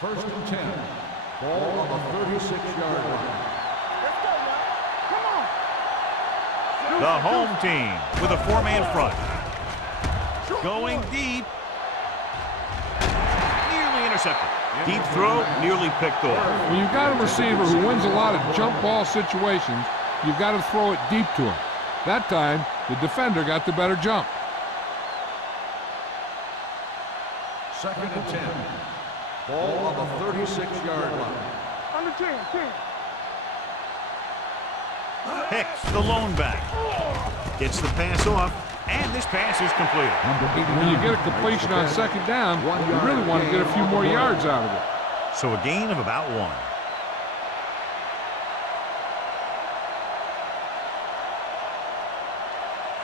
1st and 10. Ball on the 36-yard line. Let's go now. Come on. The home team with a 4-man front. Going deep. Nearly intercepted. Deep throw, nearly picked off. When you've got a receiver who wins a lot of jump ball situations, you've got to throw it deep to him. That time, the defender got the better jump. 2nd and 10. Ball on the 36-yard line. Under 10. Hicks, the lone back. Gets the pass off, and this pass is completed. When you get a completion on 2nd down, you really want to get a few more yards out of it. So a gain of about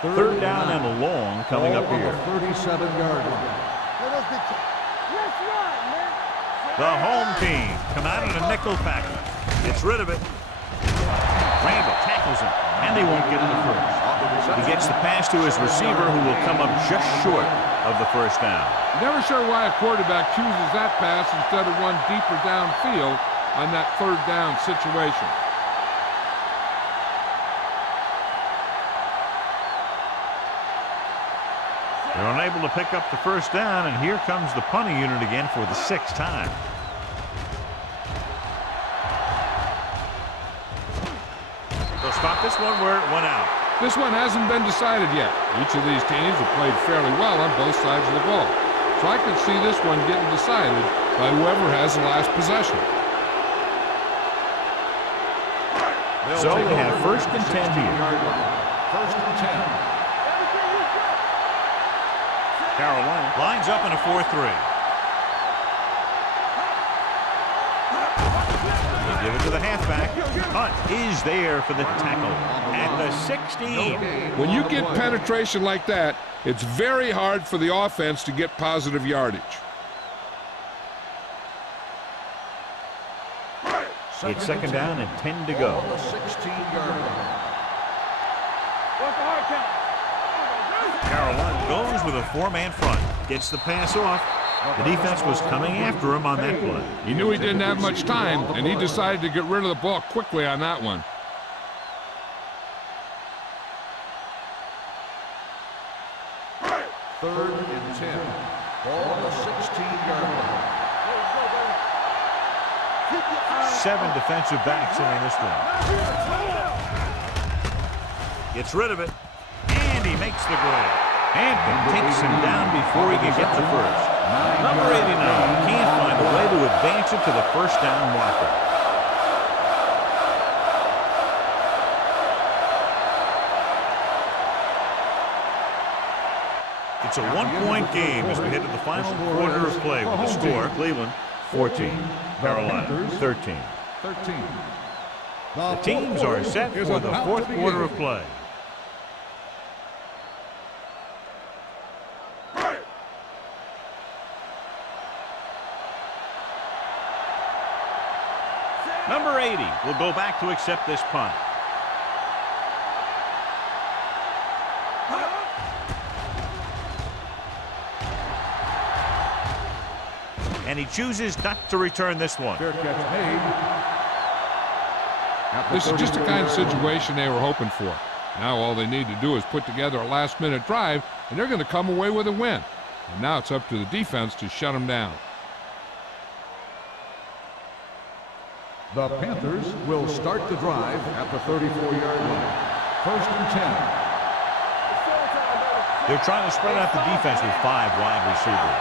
1. Third down and a long coming up here. 37-yard line. Let's run, man. The home team come out in a nickel package. Gets rid of it. Randall tackles him, and they won't get to the first. He gets the pass to his receiver, who will come up just short of the first down. Never sure why a quarterback chooses that pass instead of one deeper downfield on that 3rd down situation. They're unable to pick up the first down, and here comes the punting unit again for the 6th time. They'll stop this one where it went out. This one hasn't been decided yet. Each of these teams have played fairly well on both sides of the ball. So I could see this one getting decided by whoever has the last possession. So they have 1st and 10 here. 1st and 10. Carolina lines up in a 4-3. They give it to the halfback. Hunt is there for the tackle at the 16. When you get penetration like that, it's very hard for the offense to get positive yardage. It's 2nd down and 10 to go. On the 16-yard line. What's the hard count? Carolina goes with a 4-man front. Gets the pass off. The defense was coming after him on that play. He knew he didn't have much time, and he decided to get rid of the ball quickly on that one. Third and 10. Ball on the 16-yard line. 7 defensive backs in on this one. Gets rid of it. And he makes the grab. Hampton takes him down before he can get the first. Number 89 can't find a way to advance it to the first down marker. It's a 1-point game as we head to the final quarter of play with the score. Cleveland 14, Carolina 13. The teams are set for the 4th quarter of play. Number 80 will go back to accept this punt. and he chooses not to return this one. Fair catch made. This is just the kind of situation they were hoping for. Now all they need to do is put together a last-minute drive, and they're going to come away with a win. And now it's up to the defense to shut them down. The Panthers will start the drive at the 34-yard line. 1st and 10. They're trying to spread out the defense with 5 wide receivers.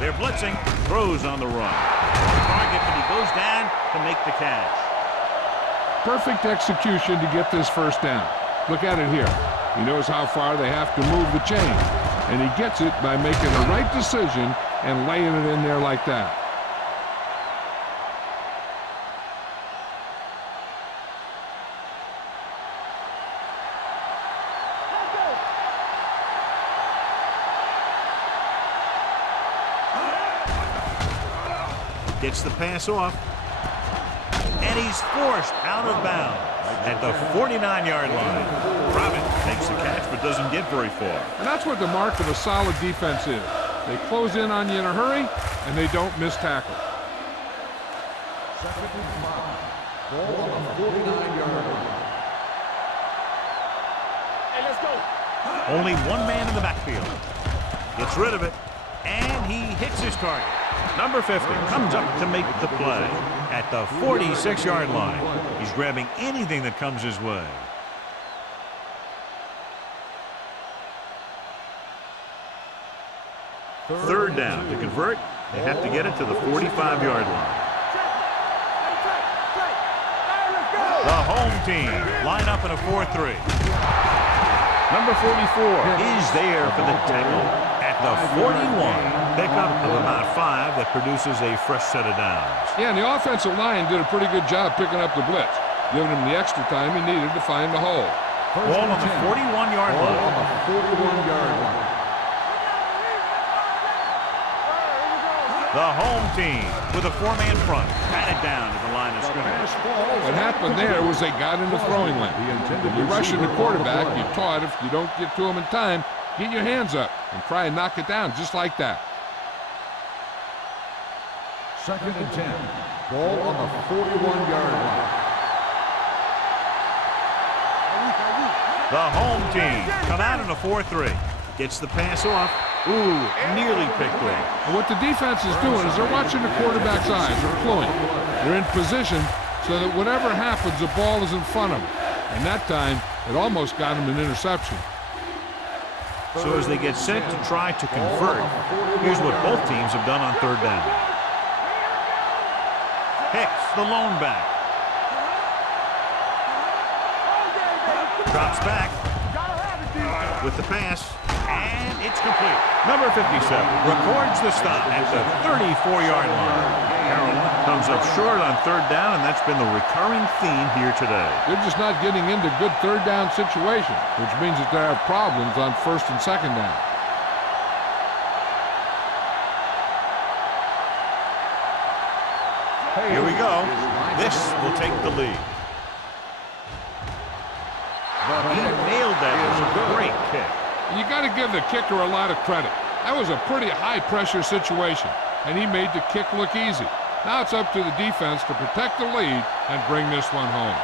They're blitzing, throws on the run. Target, but he goes down to make the catch. Perfect execution to get this first down. Look at it here. He knows how far they have to move the chain, and he gets it by making the right decision and laying it in there like that. Gets the pass off. And he's forced out of bounds at the 49-yard line. Robin makes the catch but doesn't get very far. And that's what the mark of a solid defense is. They close in on you in a hurry, and they don't miss tackle. 2nd and 5. Ball on the 49-yard line. Hey, let's go. Only one man in the backfield. Gets rid of it, and he hits his target. Number 50 comes up to make the play at the 46-yard line. He's grabbing anything that comes his way. Third down. To convert, they have to get it to the 45-yard line. The home team line up in a 4-3. Number 44 is there for the tackle at the 41. Pickup of about 5 that produces a fresh set of downs. Yeah, and the offensive line did a pretty good job picking up the blitz, giving him the extra time he needed to find the hole. Ball on the 41-yard Ball line. on the 41-yard line. The home team with a 4-man front. Batted down to the line of scrimmage. What happened there was they got in the throwing lane. When you're rushing the quarterback, you're taught if you don't get to him in time, get your hands up and try and knock it down just like that. 2nd and 10. Ball on the 41-yard line. The home team come out in a 4-3. Gets the pass off. Ooh, nearly picked off. And what the defense is doing is they're watching the quarterback's eyes. They're pulling. They're in position so that whatever happens, the ball is in front of them. And that time, it almost got him an interception. So as they get set to try to convert, here's what both teams have done on 3rd down. Hicks, the lone back. Drops back with the pass, and it's complete. Number 57 records the stop at the 34-yard line. Carolina comes up short on 3rd down, and that's been the recurring theme here today. They're just not getting into good 3rd down situations, which means that they have problems on 1st and 2nd down. Here we go. This will take the lead. He nailed that. It was a great kick. And you got to give the kicker a lot of credit. That was a pretty high-pressure situation, and he made the kick look easy. Now it's up to the defense to protect the lead and bring this one home.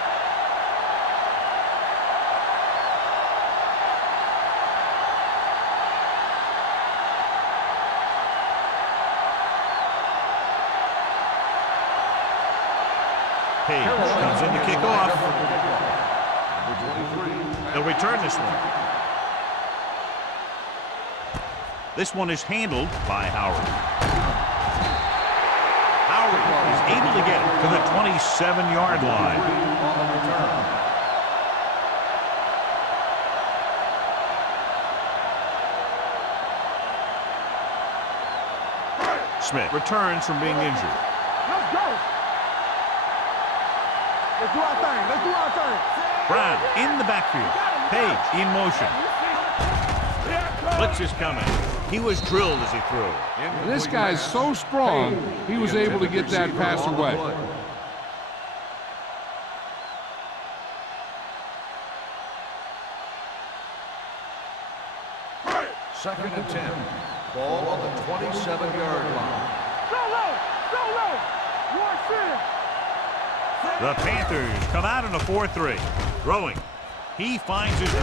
Page comes in to kick off. They'll return this one. This one is handled by Howard. Howard is able to get it to the 27-yard line. Smith returns from being injured. Let's go. Let's do our thing. Let's do our thing. Brown in the backfield. Page in motion. Blitz is coming. He was drilled as he threw. This guy's so strong, he was able to get that pass away. Second and 10. Ball on the 27-yard line. Go low! Go low! You are seeing. The Panthers come out in a 4-3. Throwing. He finds his man.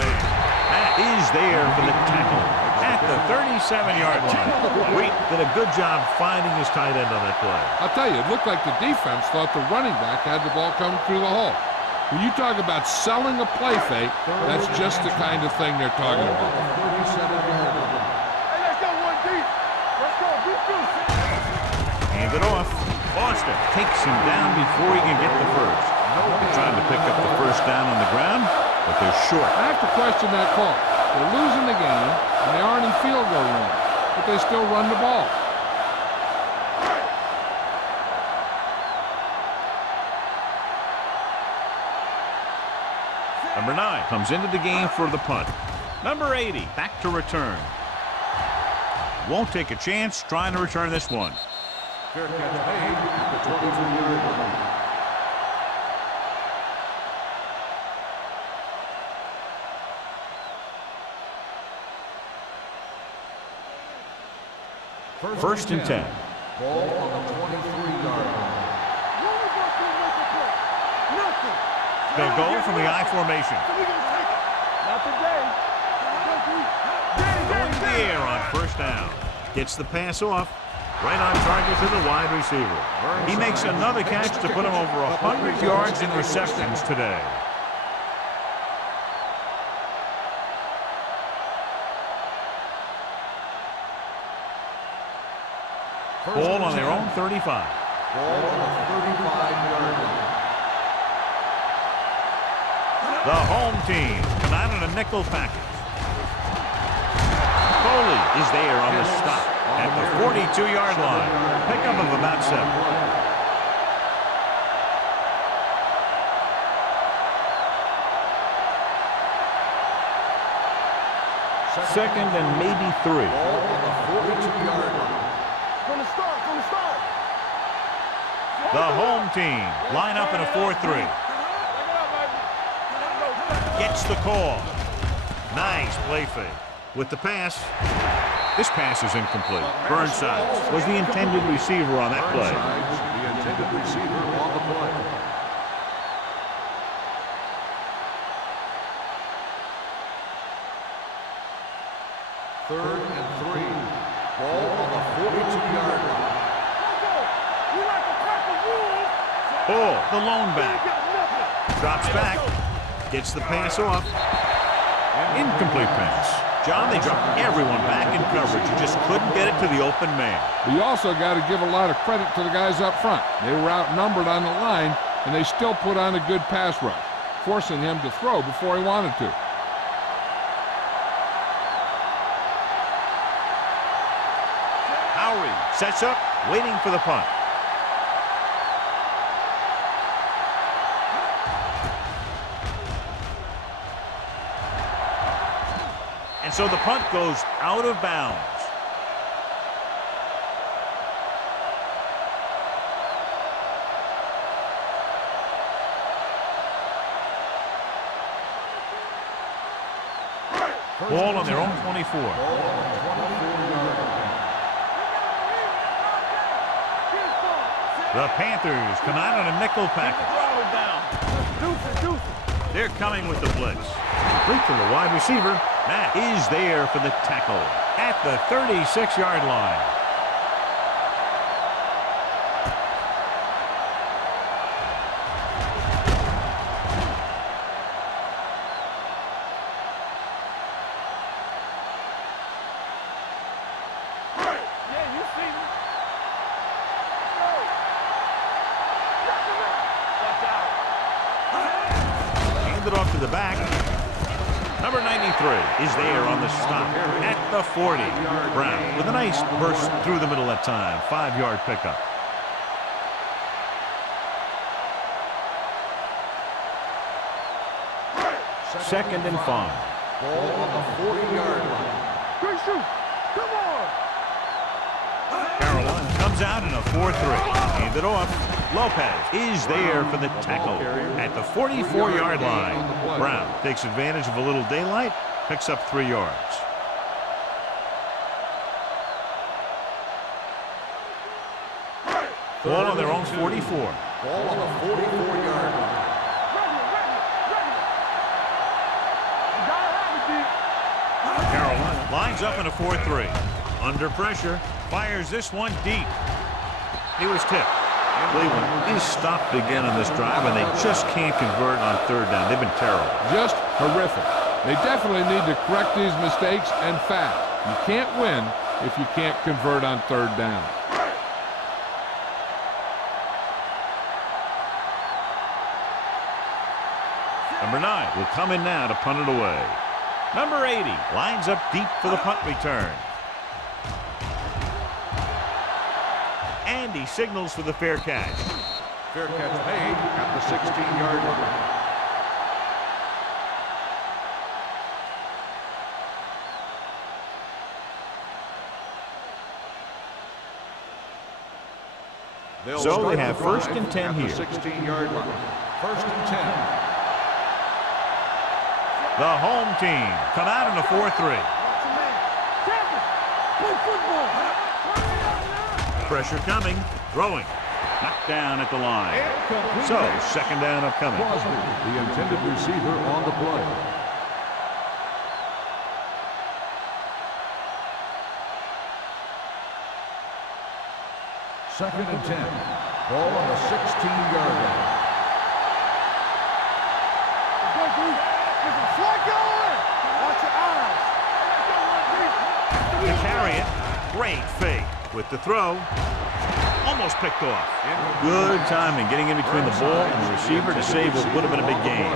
That is there for the tackle at the 37-yard line. Reed did a good job finding his tight end on that play. I'll tell you, it looked like the defense thought the running back had the ball coming through the hole. When you talk about selling a play fake, that's just the kind of thing they're talking about. Hey, let's go one deep. Let's go. Deep goose. Hand it off. Foster takes him down before he can get the first. Trying to pick up the first down on the ground, but they're short. I have to question that call. They're losing the game, and they aren't in field goal range, but they still run the ball. Number 9 comes into the game for the punt. Number 80 back to return. Won't take a chance trying to return this one. Fair catch made at the 22-yard line. First and 10. Ball on the 23-yard line. They'll go from the I formation. Not today. Going to the air on first down. Gets the pass off. Right on target to the wide receiver. He makes another catch to put him over 100 yards in receptions today. Ball on their own 35. Ball on the 35-yard line. The home team come out in a nickel package. Foley is there on the stop at the 42-yard line. Pickup of about 7. Second and maybe 3. Ball on the 42-yard line. From the start. From the start. The home team line up in a 4-3. Gets the call. Nice play fake. With the pass, this pass is incomplete. Burnside was the intended receiver on that play. Burnside's the intended receiver on the play. Third and 3. Ball on the 42-yard line. You like to crack the rules. Oh, the lone back. Get nothing. Drops back. Gets the pass off. Incomplete pass. John, they dropped everyone back in coverage. You just couldn't get it to the open man. You also got to give a lot of credit to the guys up front. They were outnumbered on the line, and they still put on a good pass rush, forcing him to throw before he wanted to. Howery sets up, waiting for the punt. And so the punt goes out of bounds. Ball on their own 24. Ball on the 24-yard line. The Panthers come out on a nickel package. They're coming with the blitz. Complete to the wide receiver. That is there for the tackle at the 36-yard line. Yeah, you see me. Watch out. Hand it off to the back. Number 93 is there on the stop at the 40. Brown with a nice burst through the middle that time. 5-yard pickup. Second and 5. Ball on the 40-yard line. Good shoot. Come on. Carolina comes out in a 4-3. Hand it off. Lopez is there for the tackle at the 44-yard line. Brown takes advantage of a little daylight, picks up 3 yards. Ball on their own 44. Ball on the 44-yard line. Carolina lines up in a 4-3. Under pressure, fires this one deep. He was tipped. Cleveland is stopped again on this drive, and they just can't convert on third down. They've been terrible. Just horrific. They definitely need to correct these mistakes, and fast. You can't win if you can't convert on third down. Number 9 will come in now to punt it away. Number 80 lines up deep for the punt return. And he signals for the fair catch. Fair catch made at the 16-yard line. So they have first and 10 here. 16-yard line. First and 10. The home team come out in a 4-3. Pressure coming, throwing, knocked down at the line. So second down upcoming. Crosby, the intended receiver on the play. Second and 10. Ball on the 16-yard line. To carry it, great fake with the throw. Almost picked off. Good timing getting in between the ball and the receiver to save what would have been a big gain.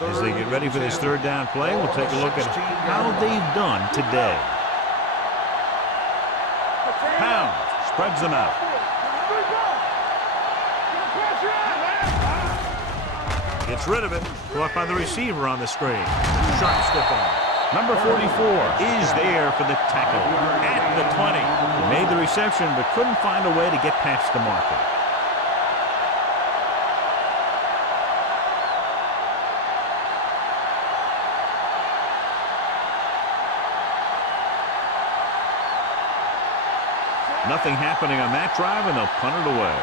As they get ready for this third down play, we'll take a look at how they've done today. Pound spreads them out. Gets rid of it. Caught by the receiver on the screen. Sharp stiff arm. Number 44 is there for the tackle at the 20. He made the reception but couldn't find a way to get past the marker. Nothing happening on that drive, and they'll punt it away.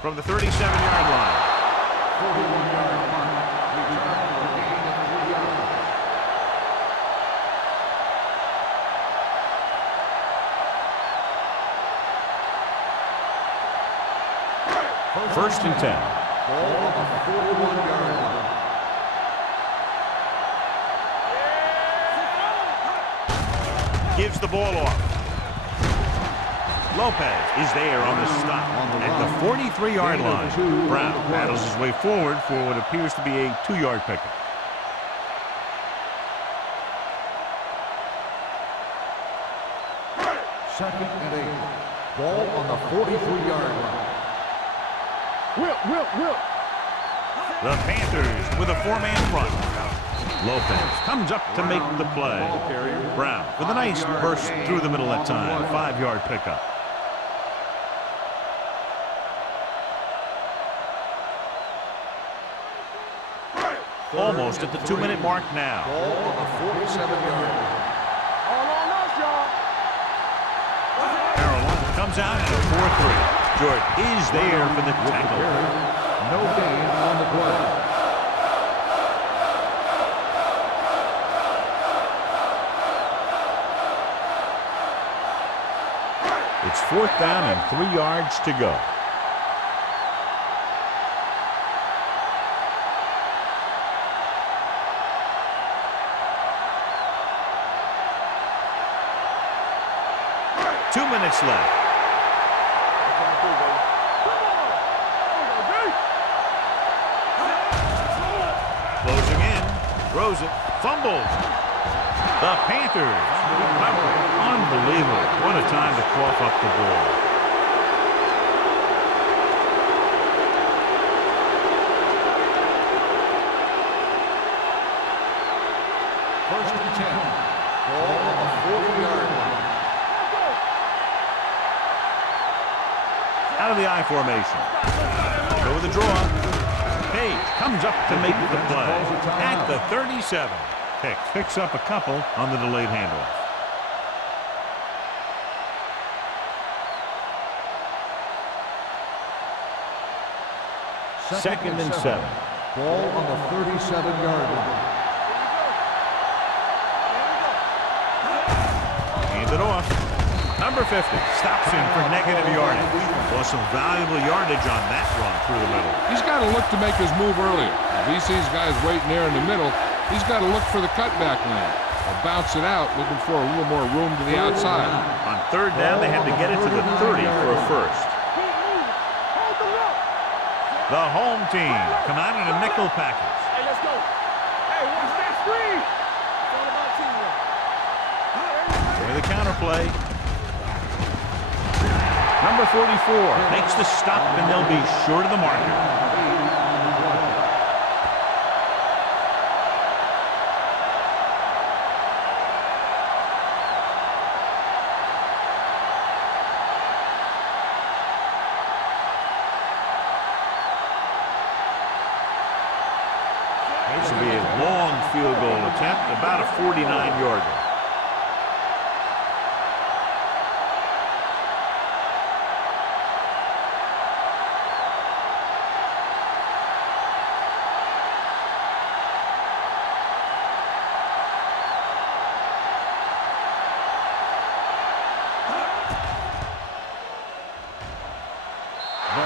From the 37-yard line. 41-yard punt. Return for a gain of 3 yards. First and 10. Ball on the 41-yard line. Gives the ball off. Lopez is there on the stop at the 43-yard line. Brown battles his way forward for what appears to be a 2-yard pickup. Second and 8. Ball on the 43-yard line. Will. The Panthers with a 4-man front. Lopez comes up to make the play. Brown with a nice burst through the middle that time. 5-yard pickup. Almost at the 2-minute mark now. Ball on the 47-yard line. All on us, y'all. Carolina comes out in a 4-3. Jordan is there for the tackle. No gain on the play. It's 4th down and 3 yards to go. Two minutes left. Closing in, throws it, fumbles. The Panthers recover. Unbelievable. What a time to cough up the ball. First and 10. Ball on the 40-yard line. Out of the I formation. Go with the draw. Page comes up to make the play. At the 37. Picks up a couple on the delayed handoff. Second and 7. Ball on the 37-yard line. Hands it off. Number 50 stops him for negative yardage. Well, some valuable yardage on that run through the middle. He's got to look to make his move earlier. If he sees guys waiting there in the middle, he's got to look for the cutback lane. Or bounce it out, looking for a little more room to the outside. On third down, they had to get it to the 30 for a first. The home team come out in a nickel package. Hey, let's go. Hey, watch that screen. It's all about teamwork. With the counterplay. Number 44 makes the stop, and they'll be short of the marker. This will be a long field goal attempt, about a 49-yarder.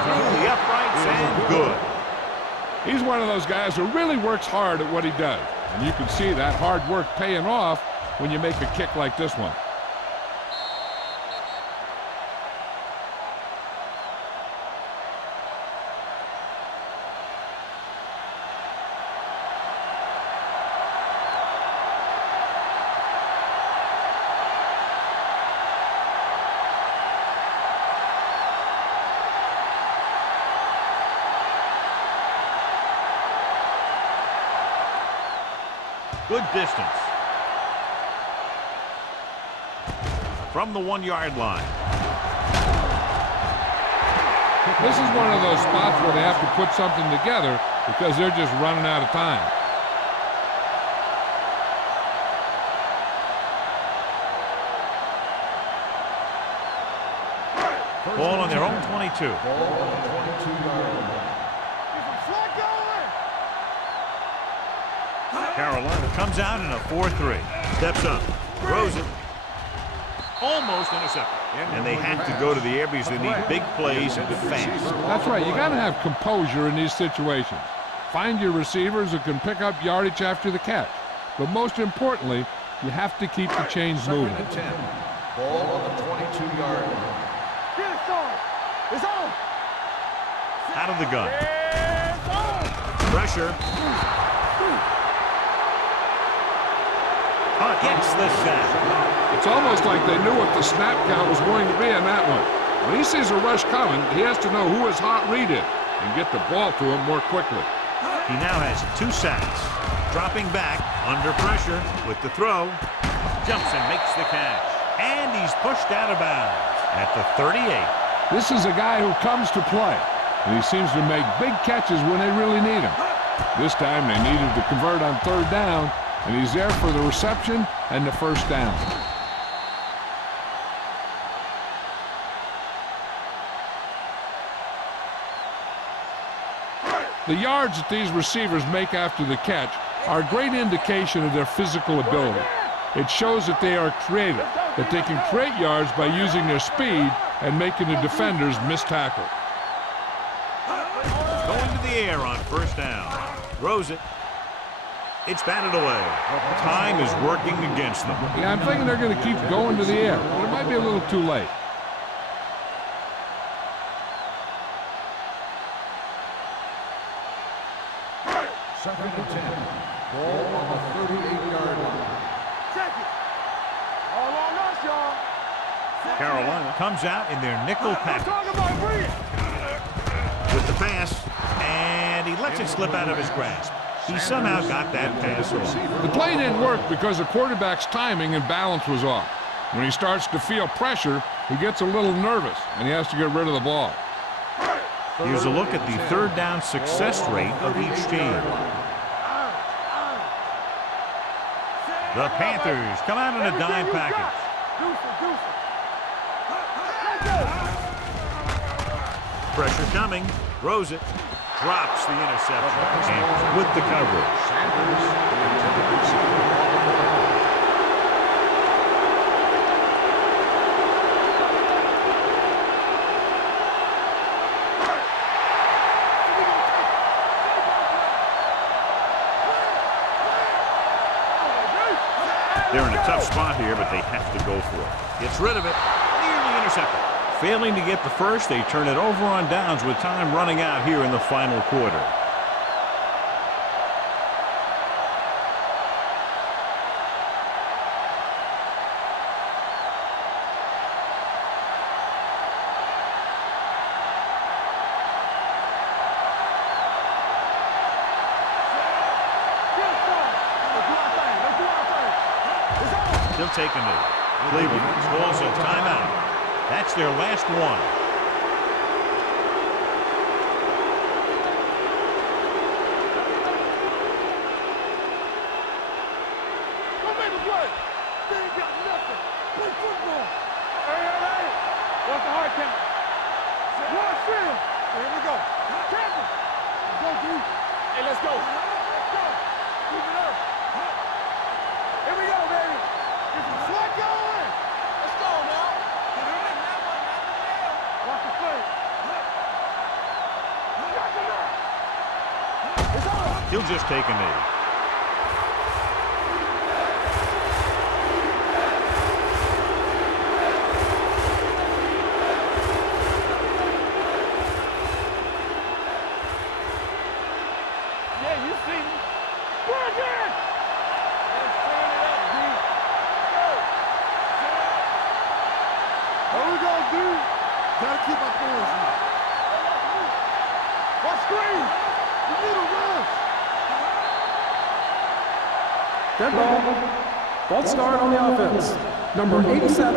Through the uprights and good. He's one of those guys who really works hard at what he does. And you can see that hard work paying off when you make a kick like this one. Good distance. From the 1-yard line. This is one of those spots where they have to put something together because they're just running out of time. Ball on their own 22. Ball on the 22-yard line. Carolina comes out in a 4-3. Steps up. Throws it. Almost intercepted. And they have to go to the air because they need big plays and fast. That's right. You got to have composure in these situations. Find your receivers who can pick up yardage after the catch. But most importantly, you have to keep the chains moving. Second and 10. Ball on the 22-yard line. Get it started. It's on. Out of the gun. It's on. Pressure. Gets the sack. It's almost like they knew what the snap count was going to be on that one. When he sees a rush coming, he has to know who his hot read is and get the ball to him more quickly. He now has 2 sacks. Dropping back under pressure with the throw. Jumps and makes the catch. And he's pushed out of bounds at the 38. This is a guy who comes to play, and he seems to make big catches when they really need him. This time they needed to convert on third down, and he's there for the reception and the first down. The yards that these receivers make after the catch are a great indication of their physical ability. It shows that they are creative, that they can create yards by using their speed and making the defenders miss tackle. Going to the air on first down. Throws it. It's batted away. Time is working against them. Yeah, I'm thinking they're going to keep going to the air, but it might be a little too late. Second and 10. Ball on the 38-yard line. Check it. comes out in their nickel package. With the pass, and he lets it slip out of his grasp. He somehow got that pass off. The play didn't work because the quarterback's timing and balance was off. When he starts to feel pressure, he gets a little nervous, and he has to get rid of the ball. Here's a look at the third down success rate of each team. The Panthers come out in a dime package. Pressure coming, throws it, drops the interception, and with the coverage. They're in a tough spot here, but they have to go for it. Gets rid of it, nearly intercepted. Failing to get the first, they turn it over on downs with time running out here in the final quarter. They'll take a knee. Cleveland calls a timeout. That's their last one. Don't make a play. They ain't got nothing. Play football. Hey. What's the hard count? One field. Here we go. Campbell. Let's go, dude. Hey, let's go. Let's go. Keep it up. Here we go, baby. Get some sweat going. Let's go now. Watch the play. It's on. He'll just take a knee. Yeah, you see me. Bring it! Let's turn it up, D. Go. Here we go, dude. Gotta keep our points now. What screen? You need a rush. Dead ball. False start on the offense. Number 87.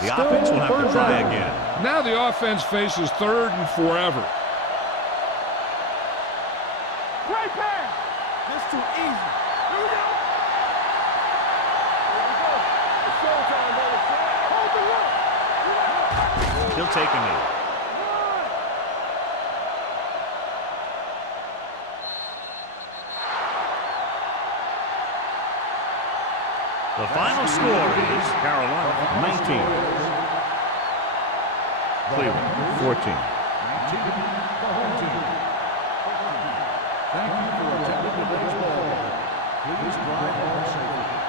The offense will have to try again. Now the offense faces third and forever. Great pass. This too easy. Here we go. Here we go. It's showtime, baby. Hold the look. He'll take a knee. The final score is Carolina 19. Cleveland 14. The home team. Thank you for attending today's ball game. Please drive home safely.